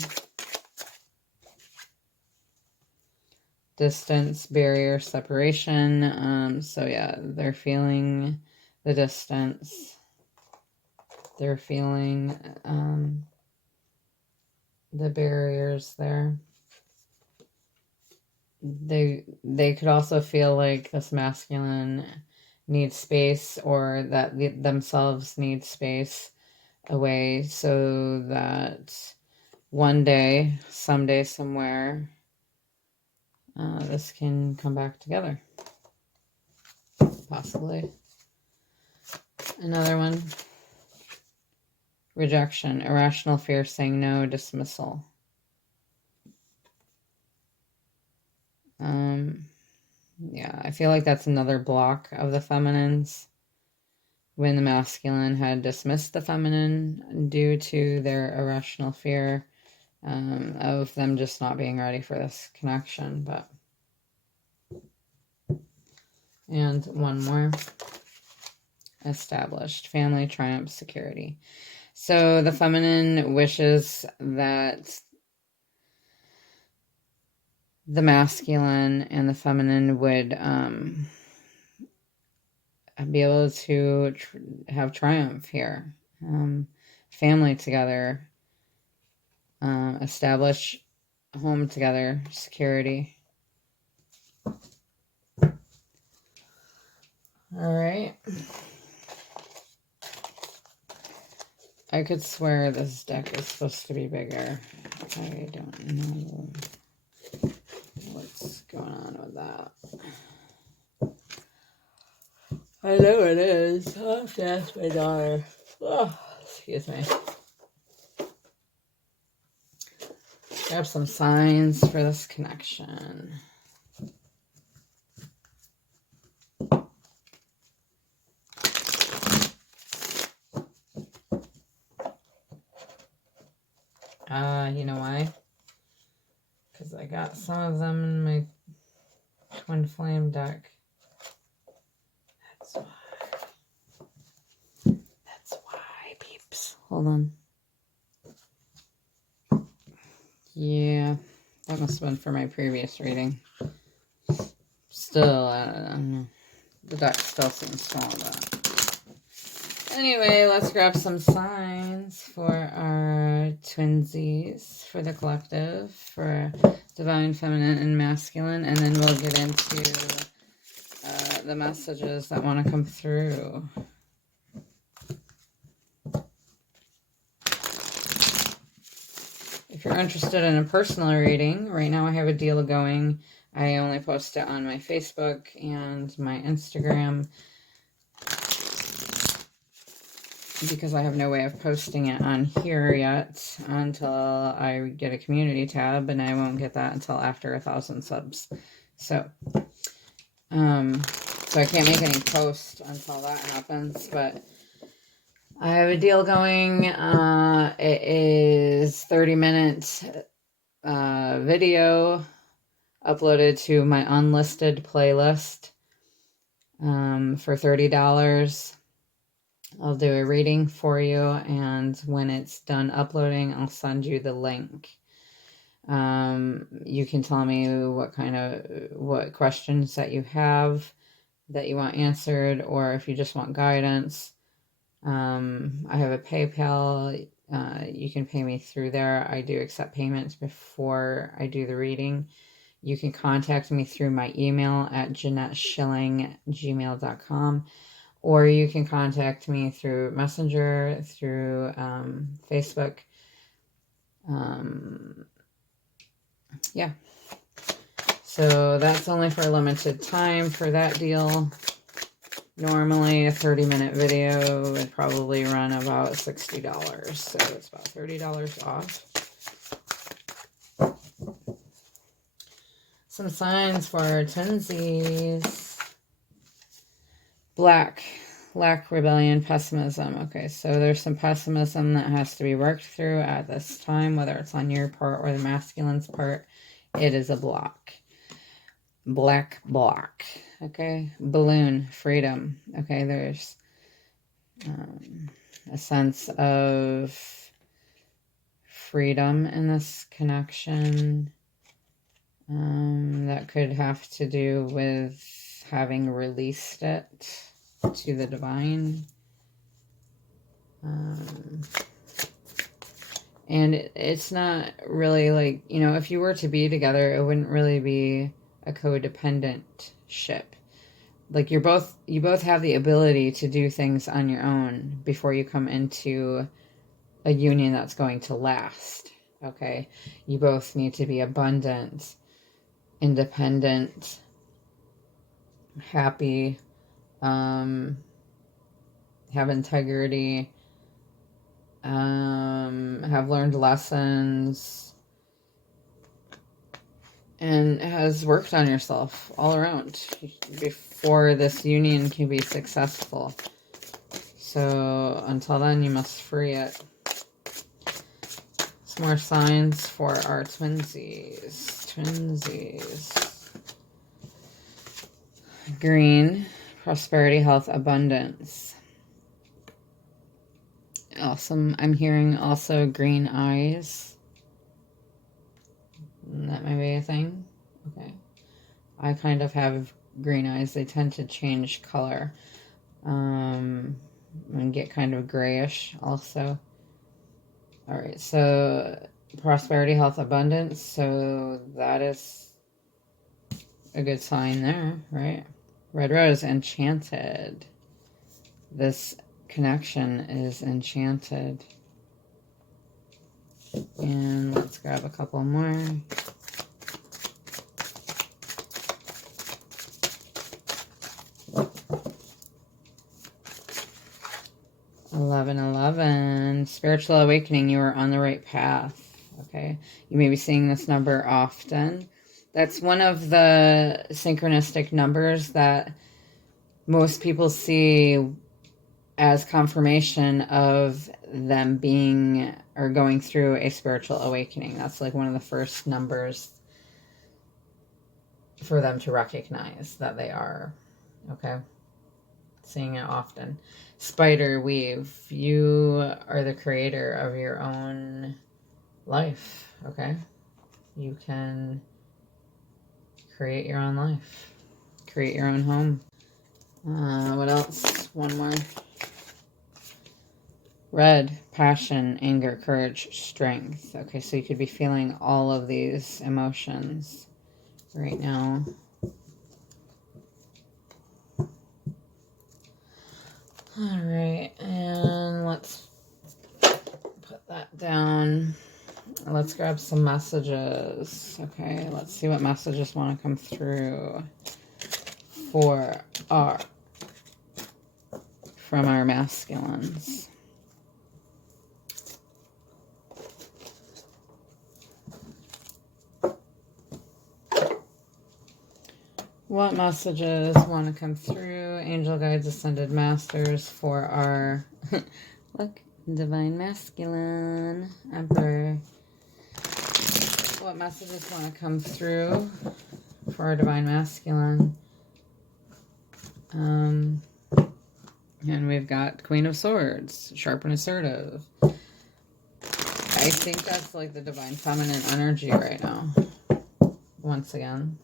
Distance, barrier, separation. So yeah, they're feeling the distance. They're feeling the barriers there. They could also feel like this masculine needs space, or that themselves need space away, so that one day, someday, somewhere, this can come back together. Possibly. Another one. Rejection, irrational fear, saying no, dismissal. Yeah, I feel like that's another block of the feminines, when the masculine had dismissed the feminine due to their irrational fear of them just not being ready for this connection. And one more. Established, family, triumph, security. So the feminine wishes that the masculine and the feminine would be able to have triumph here. Family together, establish a home together, security. All right. I could swear this deck is supposed to be bigger. I don't know what's going on with that. I know it is. I'll have to ask my daughter. Oh, excuse me. Grab some signs for this connection. You know why? Because I got some of them in my twin flame deck. That's why. That's why, peeps. Hold on. Yeah, that must have been for my previous reading. Still, I don't know. The deck still seems small, but... Anyway, let's grab some signs for our twinsies, for the collective, for divine, feminine, and masculine, and then we'll get into the messages that want to come through. If you're interested in a personal reading, right now I have a deal going. I only post it on my Facebook and my Instagram. because I have no way of posting it on here yet until I get a community tab, and I won't get that until after 1,000 subs. So I can't make any posts until that happens, but I have a deal going. It is 30-minute video uploaded to my unlisted playlist for $30. I'll do a reading for you, and when it's done uploading, I'll send you the link. You can tell me what questions that you have that you want answered, or if you just want guidance. I have a PayPal. You can pay me through there. I do accept payments before I do the reading. You can contact me through my email at jennetteschilling@gmail.com, or you can contact me through Messenger, through Facebook. Yeah. So that's only for a limited time for that deal. Normally a 30-minute video would probably run about $60, so it's about $30 off. Some signs for twinsies. Black, lack, rebellion, pessimism. Okay, so there's some pessimism that has to be worked through at this time, whether it's on your part or the masculine's part. It is a block. Black block. Okay, balloon, freedom. Okay, there's a sense of freedom in this connection. That could have to do with having released it to the divine. And it's not really like, you know, if you were to be together, it wouldn't really be a codependent ship. Like you both have the ability to do things on your own before you come into a union that's going to last. Okay, you both need to be abundant, independent, happy, have integrity, have learned lessons, and has worked on yourself all around before this union can be successful. So until then, you must free it. Some more signs for our twinsies. Green, prosperity, health, abundance. Awesome. I'm hearing also green eyes. That may be a thing. Okay. I kind of have green eyes. They tend to change color. And get kind of grayish also. Alright, so prosperity, health, abundance. So that is a good sign there, right? Red rose, enchanted. This connection is enchanted. And let's grab a couple more. $11. Spiritual awakening. You are on the right path. Okay. You may be seeing this number often. That's one of the synchronistic numbers that most people see as confirmation of them being or going through a spiritual awakening. That's like one of the first numbers for them to recognize that they are. Okay. Seeing it often. Spider weave. You are the creator of your own life. Okay. You can create your own life. Create your own home. What else? One more. Red, passion, anger, courage, strength. Okay, so you could be feeling all of these emotions right now. All right, and let's put that down. Let's grab some messages. Okay, let's see what messages want to come through from our masculines. What messages want to come through? Angel guides, ascended masters for our, look, divine masculine, emperor. What messages want to come through for our divine masculine? And we've got Queen of Swords, sharp and assertive. I think that's like the divine feminine energy right now. Once again.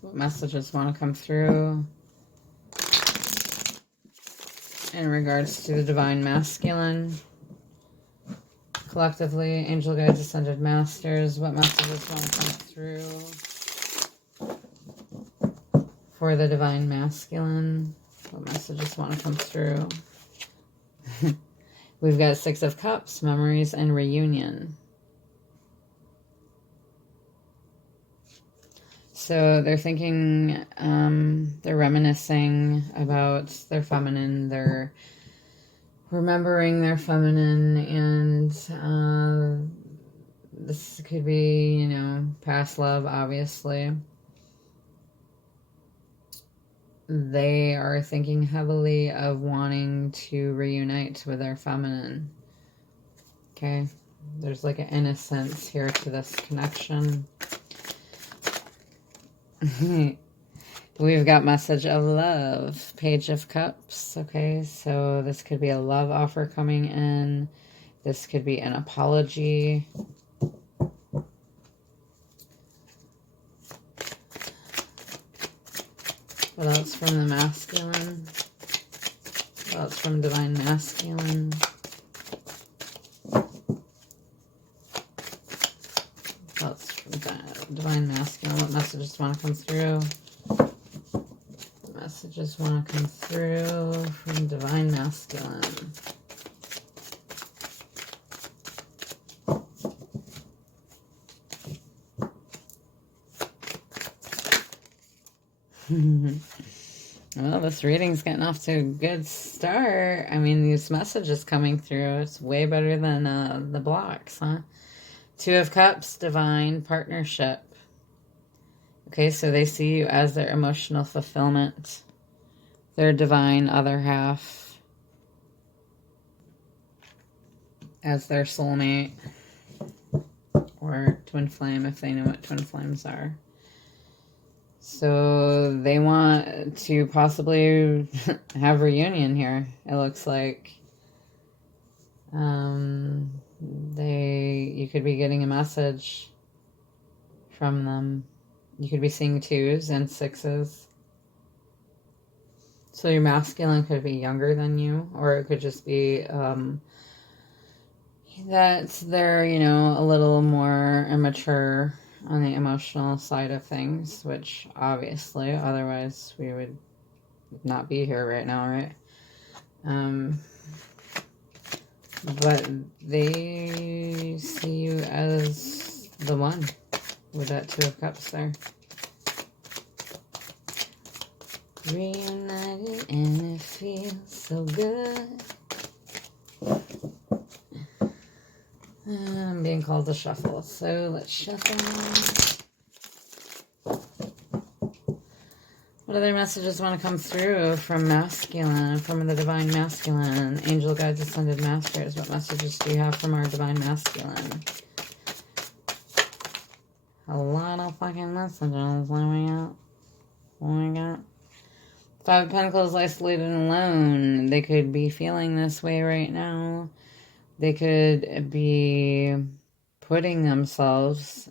What messages want to come through in regards to the divine masculine? Collectively, angel guides, ascended masters, what messages want to come through for the divine masculine? What messages want to come through? We've got Six of Cups, memories and reunion. So they're thinking, they're reminiscing about their feminine, they're remembering their feminine, and this could be, you know, past love, obviously. They are thinking heavily of wanting to reunite with their feminine. Okay, there's like an innocence here to this connection. We've got message of love, Page of Cups. Okay, so this could be a love offer coming in. This could be an apology. What else from the masculine? What else from divine masculine? What else from divine masculine? What messages want to come through? Messages want to come through from divine masculine. Well, this reading's getting off to a good start. I mean, these messages coming through, it's way better than the blocks, huh? Two of Cups, divine partnership. Okay, so they see you as their emotional fulfillment, their divine other half, as their soulmate, or twin flame, if they know what twin flames are. So they want to possibly have reunion here, it looks like. You could be getting a message from them. You could be seeing 2s and 6s. So your masculine could be younger than you, or it could just be that they're, you know, a little more immature on the emotional side of things, which obviously, otherwise we would not be here right now, right? But they see you as the one with that Two of Cups there. Reunited and it feels so good. I'm being called to shuffle, so let's shuffle. What other messages want to come through from masculine, from the divine masculine? Angel guides, ascended masters. What messages do you have from our divine masculine? A lot of fucking messages. Let me out. Oh my god. Five of Pentacles, isolated and alone. They could be feeling this way right now. They could be putting themselves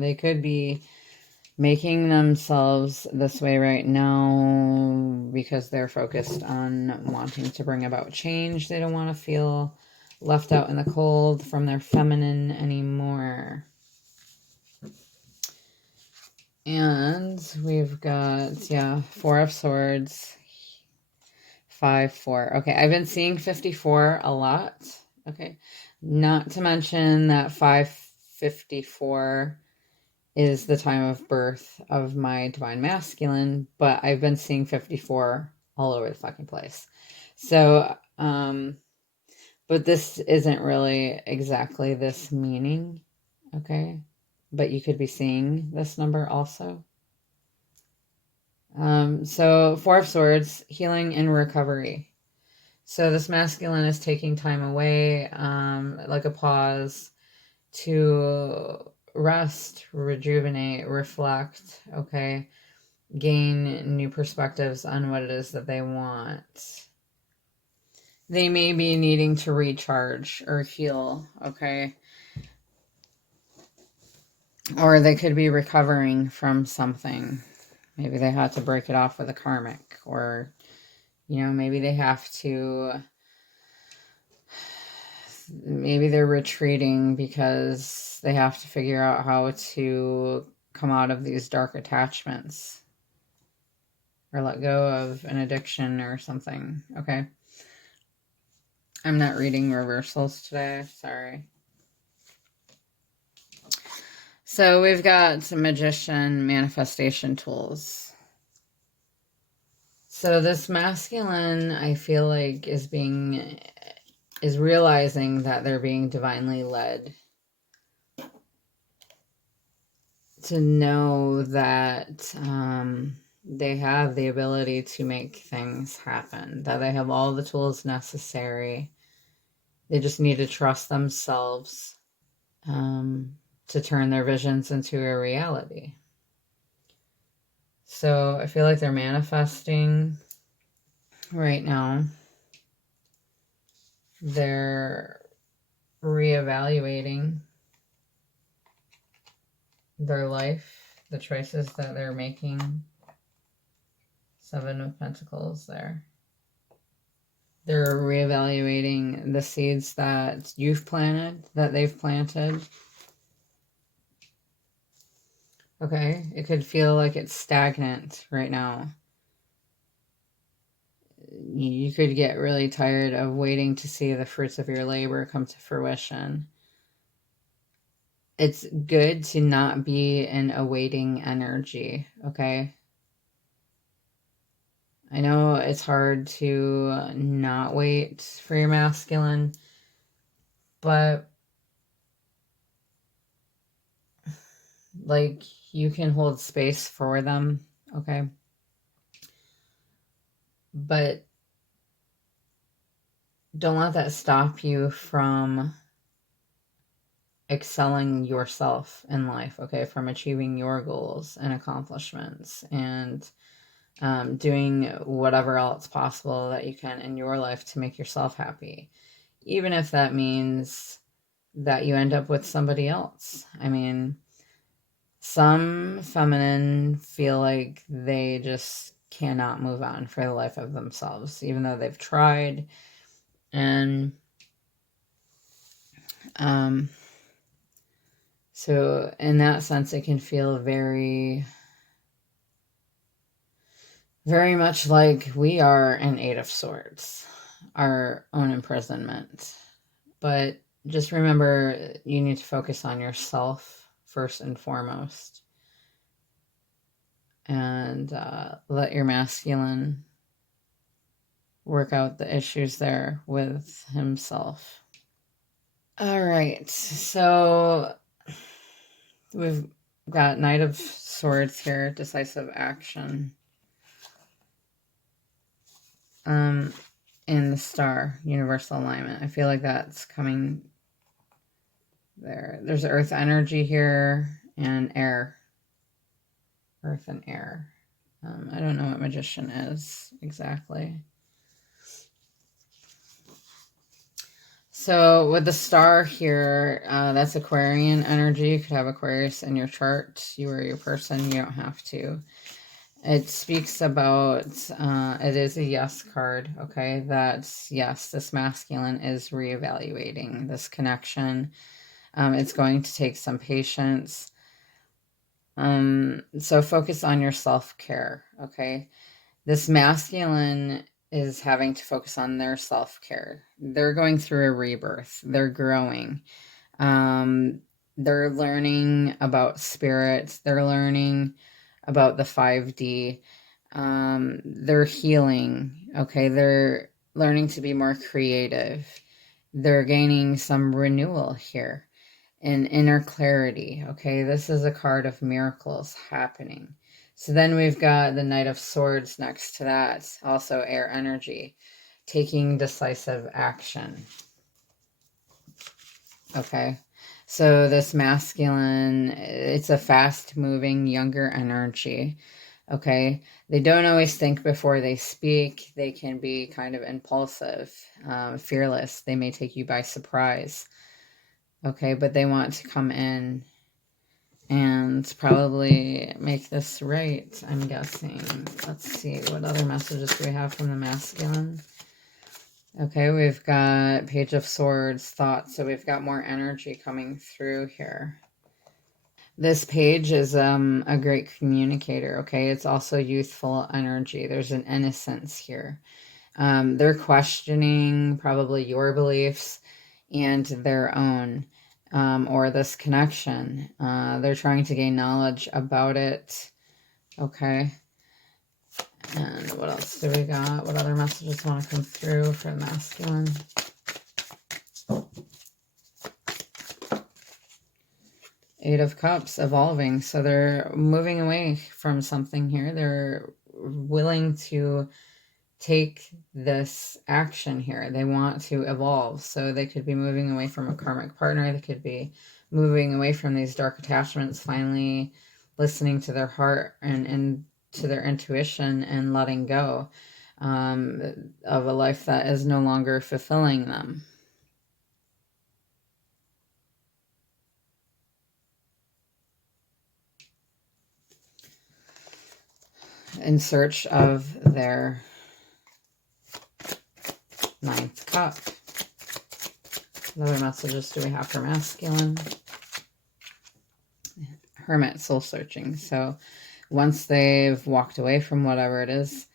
they could be making themselves this way right now because they're focused on wanting to bring about change. They don't want to feel left out in the cold from their feminine anymore. And we've got, yeah, 4 of Swords, 5, 4. Okay, I've been seeing 54 a lot. Okay, not to mention that 554 is the time of birth of my divine masculine, but I've been seeing 54 all over the fucking place. So, but this isn't really exactly this meaning, okay? But you could be seeing this number also. So 4 of Swords, healing and recovery. So this masculine is taking time away, like a pause to rest, rejuvenate, reflect, okay? Gain new perspectives on what it is that they want. They may be needing to recharge or heal, okay? Or they could be recovering from something. Maybe they had to break it off with a karmic, or, you know, maybe they have to, maybe they're retreating because they have to figure out how to come out of these dark attachments or let go of an addiction or something, okay? I'm not reading reversals today, sorry. So we've got some magician manifestation tools. So this masculine, I feel like, is realizing that they're being divinely led to know that they have the ability to make things happen, that they have all the tools necessary. They just need to trust themselves to turn their visions into a reality. So I feel like they're manifesting right now. They're reevaluating their life, the choices that they're making. 7 of Pentacles there. They're reevaluating the seeds that you've planted, that they've planted. Okay, it could feel like it's stagnant right now. You could get really tired of waiting to see the fruits of your labor come to fruition. It's good to not be in a waiting energy, okay? I know it's hard to not wait for your masculine, but like, you can hold space for them, okay? But don't let that stop you from excelling yourself in life, okay? From achieving your goals and accomplishments and doing whatever else possible that you can in your life to make yourself happy. Even if that means that you end up with somebody else. I mean, some feminine feel like they just cannot move on for the life of themselves, even though they've tried. And so in that sense, it can feel very, very much like we are an 8 of Swords, our own imprisonment. But just remember, you need to focus on yourself first and foremost. And let your masculine work out the issues there with himself. All right, so we've got Knight of Swords here, decisive action. And the Star, universal alignment. I feel like that's coming there. There's earth energy here and air. Earth and air. I don't know what magician is exactly. So with the Star here, that's Aquarian energy. You could have Aquarius in your chart. You are your person. You don't have to. It speaks about, it is a yes card, okay? That's yes, this masculine is reevaluating this connection. It's going to take some patience. So focus on your self-care, okay? This masculine is having to focus on their self-care. They're going through a rebirth. They're growing. They're learning about spirit. They're learning about the 5D. They're healing. Okay, they're learning to be more creative. They're gaining some renewal here and inner clarity. Okay, this is a card of miracles happening. So then we've got the Knight of Swords next to that, also air energy, taking decisive action. Okay, so this masculine, it's a fast moving, younger energy. Okay, they don't always think before they speak. They can be kind of impulsive, fearless. They may take you by surprise. Okay, but they want to come in and probably make this right, I'm guessing. Let's see, what other messages do we have from the masculine? Okay, we've got Page of Swords, thoughts, so we've got more energy coming through here. This page is a great communicator, okay? It's also youthful energy. There's an innocence here. They're questioning probably your beliefs and their own, or this connection. They're trying to gain knowledge about it, okay? And what else do we got? What other messages want to come through for the masculine? Eight of Cups, evolving. So they're moving away from something here. They're willing to take this action here. They want to evolve. So they could be moving away from a karmic partner. They could be moving away from these dark attachments, finally listening to their heart and to their intuition and letting go of a life that is no longer fulfilling them. In search of their ninth cup. What other messages do we have for masculine? Hermit, soul searching. So once they've walked away from whatever it is,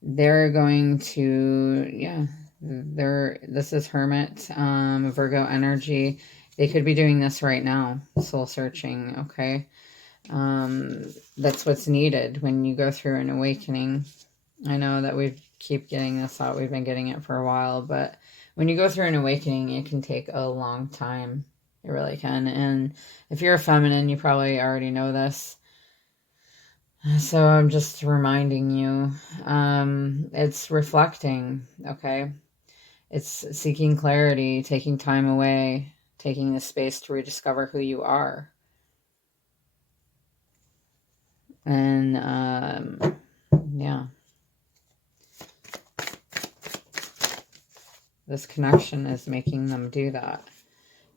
they're going to, this is Hermit, Virgo energy. They could be doing this right now, soul searching, okay? That's what's needed when you go through an awakening. I know that we keep getting this out. We've been getting it for a while, but when you go through an awakening, it can take a long time. It really can. And if you're a feminine, you probably already know this. So I'm just reminding you, it's reflecting, okay? It's seeking clarity, taking time away, taking the space to rediscover who you are. And, yeah. This connection is making them do that.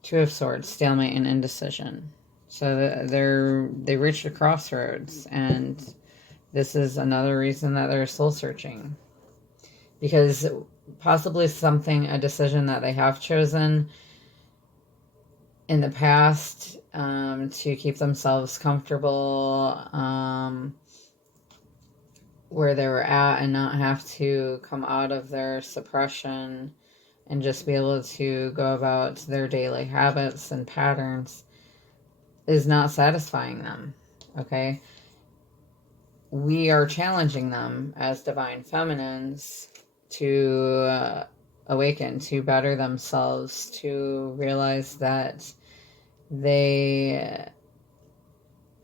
Two of Swords, stalemate and indecision. So they reached a crossroads, and this is another reason that they're soul searching. Because possibly a decision that they have chosen in the past to keep themselves comfortable where they were at and not have to come out of their suppression and just be able to go about their daily habits and patterns is not satisfying them, okay? We are challenging them as divine feminines to awaken, to better themselves, to realize that they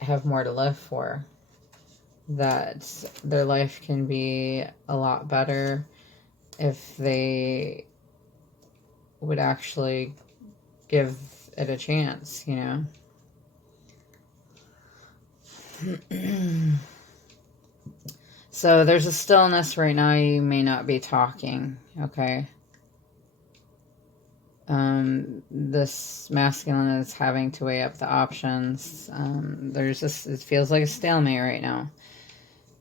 have more to live for, that their life can be a lot better if they would actually give it a chance, you know? So there's a stillness right now. You may not be talking, okay? This masculine is having to weigh up the options. It feels like a stalemate right now.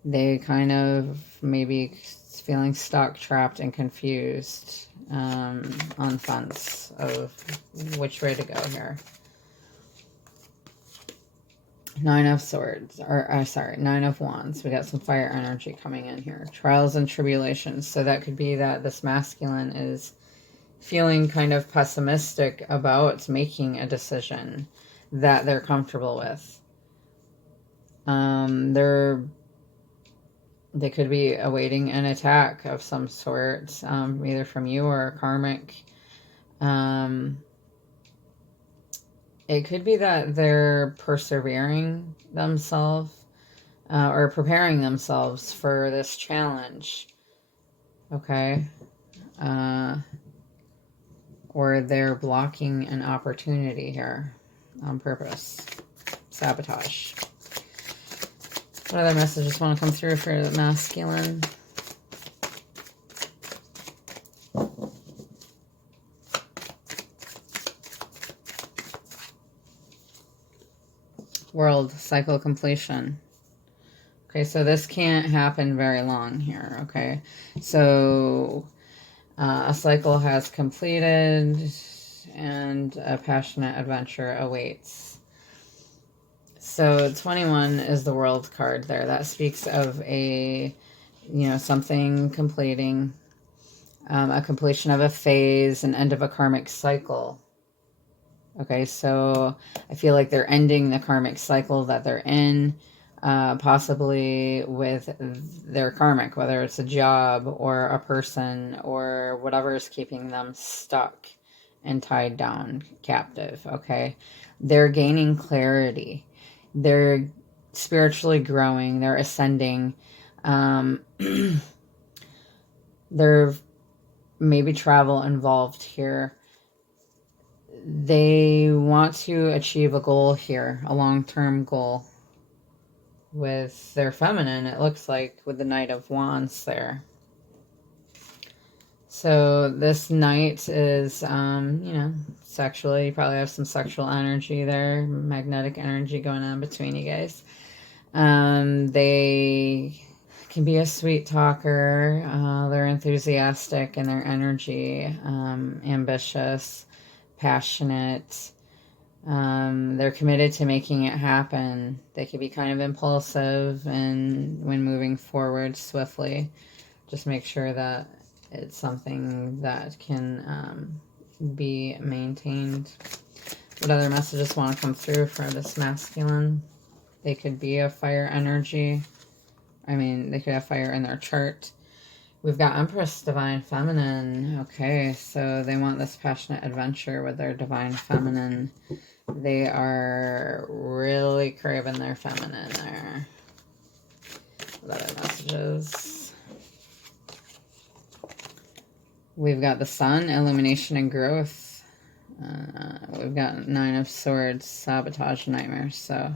They kind of maybe feeling stuck, trapped, and confused on the fence of which way to go here. Nine of Swords, Nine of Wands. We got some fire energy coming in here. Trials and tribulations. So that could be that this masculine is feeling kind of pessimistic about making a decision. that they're comfortable with. They could be awaiting an attack of some sort, either from you or a karmic. It could be that they're persevering themselves or preparing themselves for this challenge. Okay. Or they're blocking an opportunity here on purpose. Sabotage. What other messages want to come through for the masculine? World cycle completion. Okay, so this can't happen very long here, okay? So a cycle has completed and a passionate adventure awaits. So 21 is the World card there. That speaks of a, something completing, a completion of a phase, an end of a karmic cycle. Okay, so I feel like they're ending the karmic cycle that they're in, possibly with their karmic, whether it's a job or a person or whatever is keeping them stuck and tied down, captive, okay? They're gaining clarity. They're spiritually growing. They're ascending. There may be travel involved here. They want to achieve a goal here, a long-term goal. With their feminine, it looks like, with the Knight of Wands there. So this knight is, sexually, you probably have some sexual energy there, magnetic energy going on between you guys. They can be a sweet talker. They're enthusiastic in their energy, ambitious, passionate. They're committed to making it happen. They can be kind of impulsive and when moving forward swiftly. Just make sure that it's something that can be maintained. What other messages want to come through for this masculine? They could be a fire energy. They could have fire in their chart. We've got Empress, Divine Feminine. Okay, so they want this passionate adventure with their Divine Feminine. They are really craving their feminine there. What other messages? We've got the Sun, illumination and growth. We've got Nine of Swords, sabotage, nightmares. So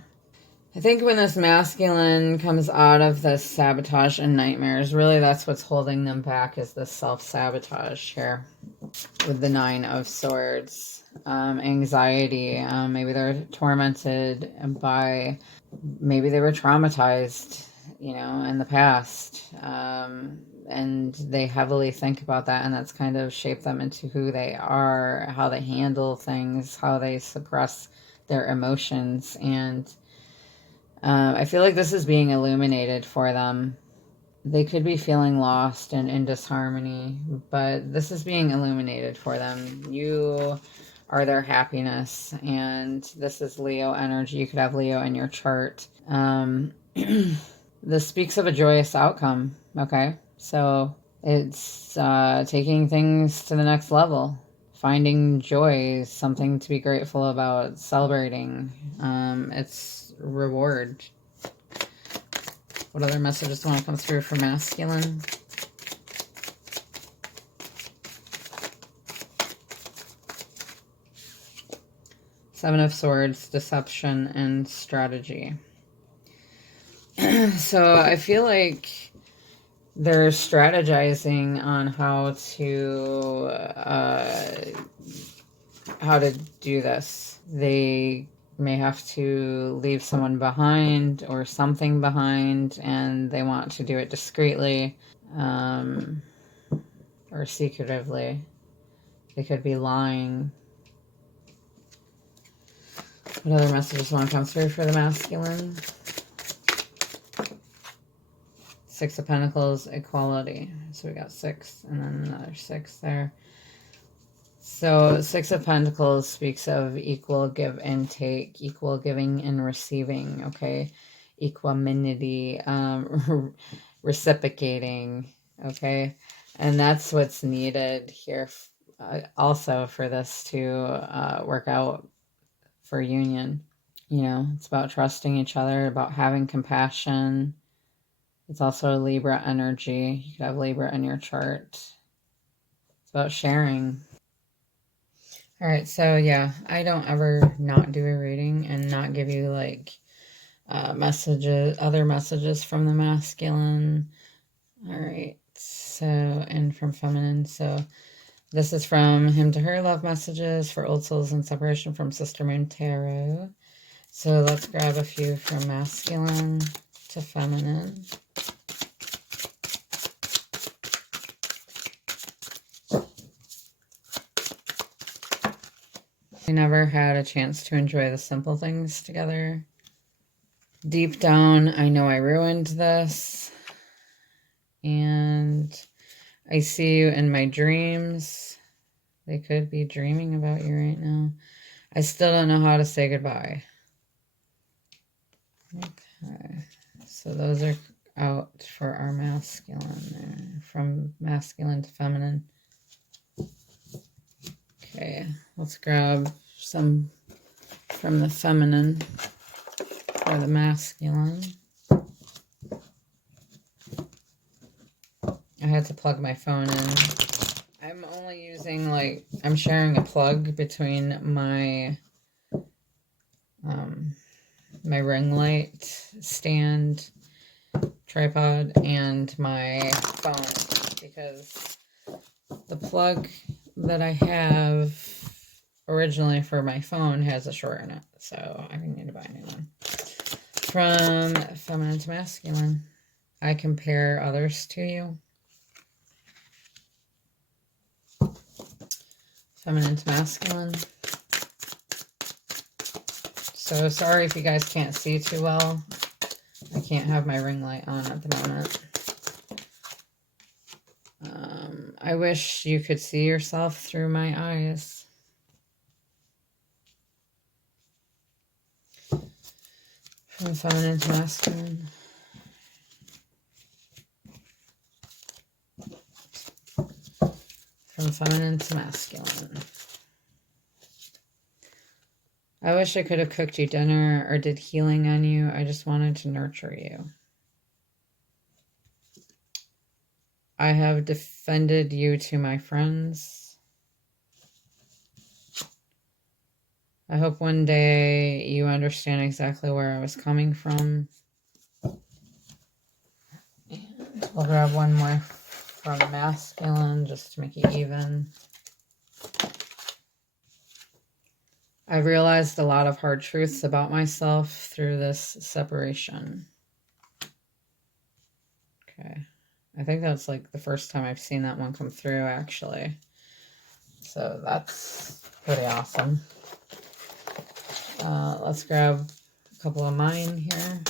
I think when this masculine comes out of this sabotage and nightmares, really that's what's holding them back, is this self-sabotage here with the Nine of Swords. Anxiety. Maybe they're tormented by, maybe they were traumatized, in the past. And they heavily think about that, and that's kind of shaped them into who they are, how they handle things, how they suppress their emotions. And I feel like this is being illuminated for them. They could be feeling lost and in disharmony, but this is being illuminated for them. You are their happiness, and this is Leo energy. You could have Leo in your chart. This speaks of a joyous outcome, okay? So it's taking things to the next level. Finding joy, something to be grateful about, celebrating. It's reward. What other messages want to come through for masculine? Seven of Swords, deception and strategy. So I feel like they're strategizing on how to do this. They may have to leave someone behind or something behind, and they want to do it discreetly or secretively. They could be lying. What other messages want to come through for the masculine? Six of Pentacles, equality. So we got 6 and then another 6 there. So Six of Pentacles speaks of equal give and take, equal giving and receiving, okay? Equanimity, reciprocating, okay? And that's what's needed here also for this to work out for union. You know, it's about trusting each other, about having compassion. It's also a Libra energy. You could have Libra in your chart. It's about sharing. All right, so yeah, I don't ever not do a reading and not give you like messages, other messages from the masculine. All right, so, and from feminine. So this is from him to her, love messages for old souls in separation from Sister Moon Tarot. So let's grab a few from masculine to feminine. We never had a chance to enjoy the simple things together. Deep down, I know I ruined this. And I see you in my dreams. They could be dreaming about you right now. I still don't know how to say goodbye. Okay. So those are out for our masculine there. From masculine to feminine. Okay, let's grab some from the feminine for the masculine. I had to plug my phone in. I'm only using I'm sharing a plug between my my ring light stand tripod and my phone, because the plug that I have originally for my phone has a short in it, so I need to buy a new one. From feminine to masculine, I compare others to you. Feminine to masculine. So sorry if you guys can't see too well. I can't have my ring light on at the moment. I wish you could see yourself through my eyes. From feminine to masculine. From feminine to masculine. I wish I could have cooked you dinner or did healing on you. I just wanted to nurture you. I have defended you to my friends. I hope one day you understand exactly where I was coming from. And we'll grab one more from masculine just to make it even. I've realized a lot of hard truths about myself through this separation. Okay. I think that's like the first time I've seen that one come through, actually. So that's pretty awesome. Let's grab a couple of mine here,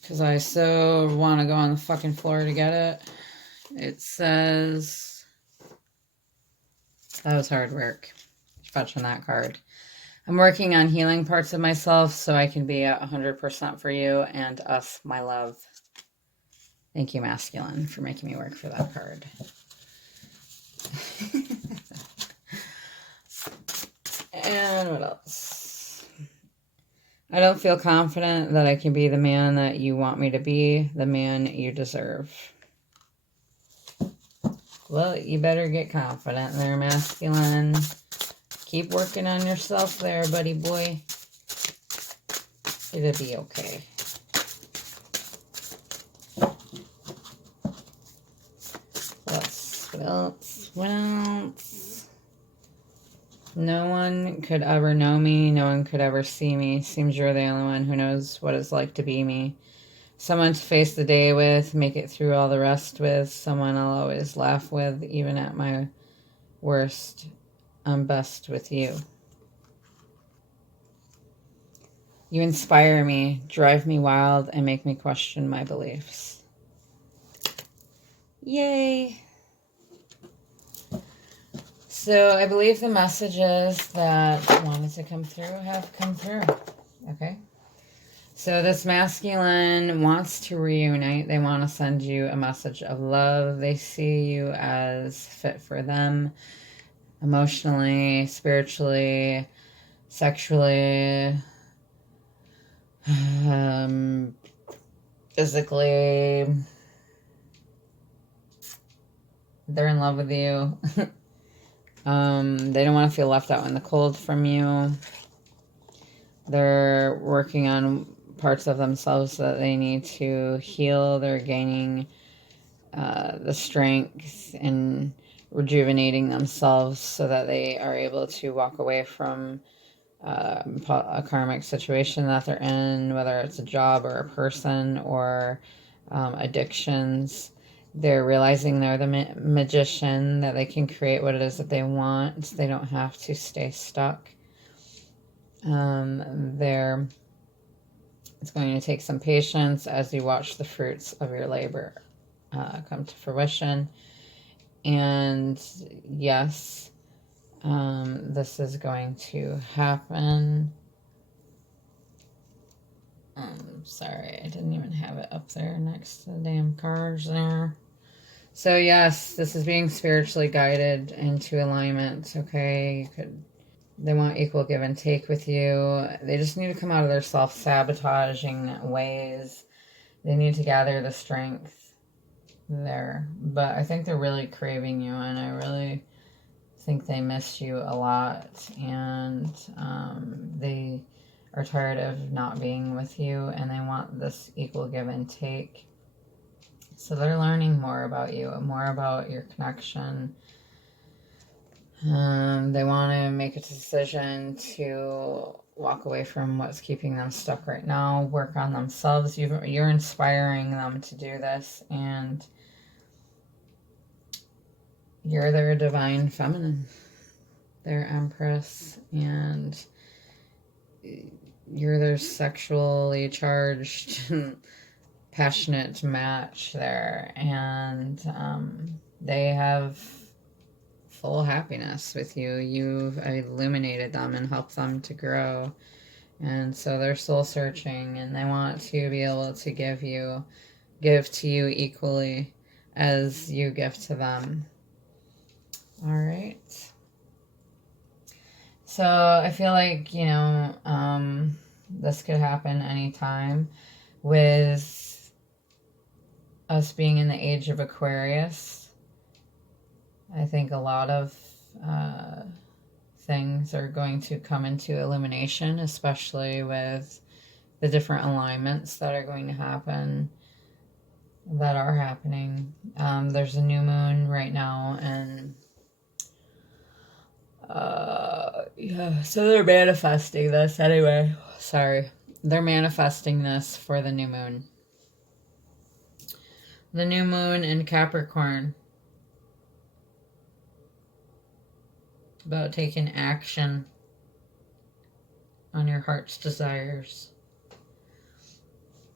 because I so want to go on the fucking floor to get it. It says, that was hard work, fetching that card. I'm working on healing parts of myself so I can be at 100% for you and us, my love. Thank you, masculine, for making me work for that card. And what else? I don't feel confident that I can be the man that you want me to be, the man you deserve. Well, you better get confident there, masculine. Keep working on yourself there, buddy boy. It'll be okay. What else? What else? No one could ever know me. No one could ever see me. Seems you're the only one who knows what it's like to be me. Someone to face the day with, make it through all the rest with. Someone I'll always laugh with, even at my worst. I'm best with you. You inspire me, drive me wild, and make me question my beliefs. Yay! So I believe the messages that wanted to come through have come through. Okay. So this masculine wants to reunite. They want to send you a message of love. They see you as fit for them emotionally, spiritually, sexually, physically. They're in love with you. They don't want to feel left out in the cold from you. They're working on parts of themselves that they need to heal. They're gaining the strength and rejuvenating themselves so that they are able to walk away from a karmic situation that they're in, whether it's a job or a person or addictions. They're realizing they're the magician, that they can create what it is that they want. They don't have to stay stuck. It's going to take some patience as you watch the fruits of your labor come to fruition. And yes, this is going to happen. Sorry, I didn't even have it up there next to the damn cards there. So yes, this is being spiritually guided into alignment. Okay, they want equal give and take with you. They just need to come out of their self-sabotaging ways. They need to gather the strength there. But I think they're really craving you, and I really think they miss you a lot, and they are tired of not being with you, and they want this equal give and take. So they're learning more about you, more about your connection. They want to make a decision to walk away from what's keeping them stuck right now, work on themselves. You're inspiring them to do this, and you're their divine feminine, their empress, and you're their sexually charged, passionate match there, and they have full happiness with you. You've illuminated them and helped them to grow, and so they're soul searching, and they want to be able to give to you equally as you give to them. All right. So I feel like, this could happen anytime with us being in the age of Aquarius. I think a lot of things are going to come into illumination, especially with the different alignments that are going to happen, that are happening. There's a new moon right now, and so they're manifesting this anyway. Sorry. They're manifesting this for the new moon. The new moon in Capricorn. About taking action on your heart's desires.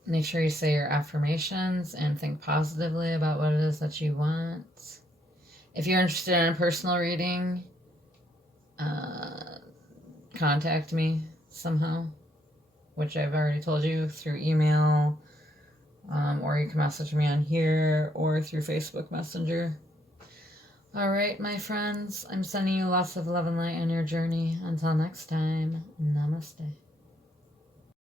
Make sure you say your affirmations and think positively about what it is that you want. If you're interested in a personal reading, contact me somehow, which I've already told you, through email, or you can message me on here or through Facebook Messenger. All right, my friends, I'm sending you lots of love and light on your journey. Until next time, namaste.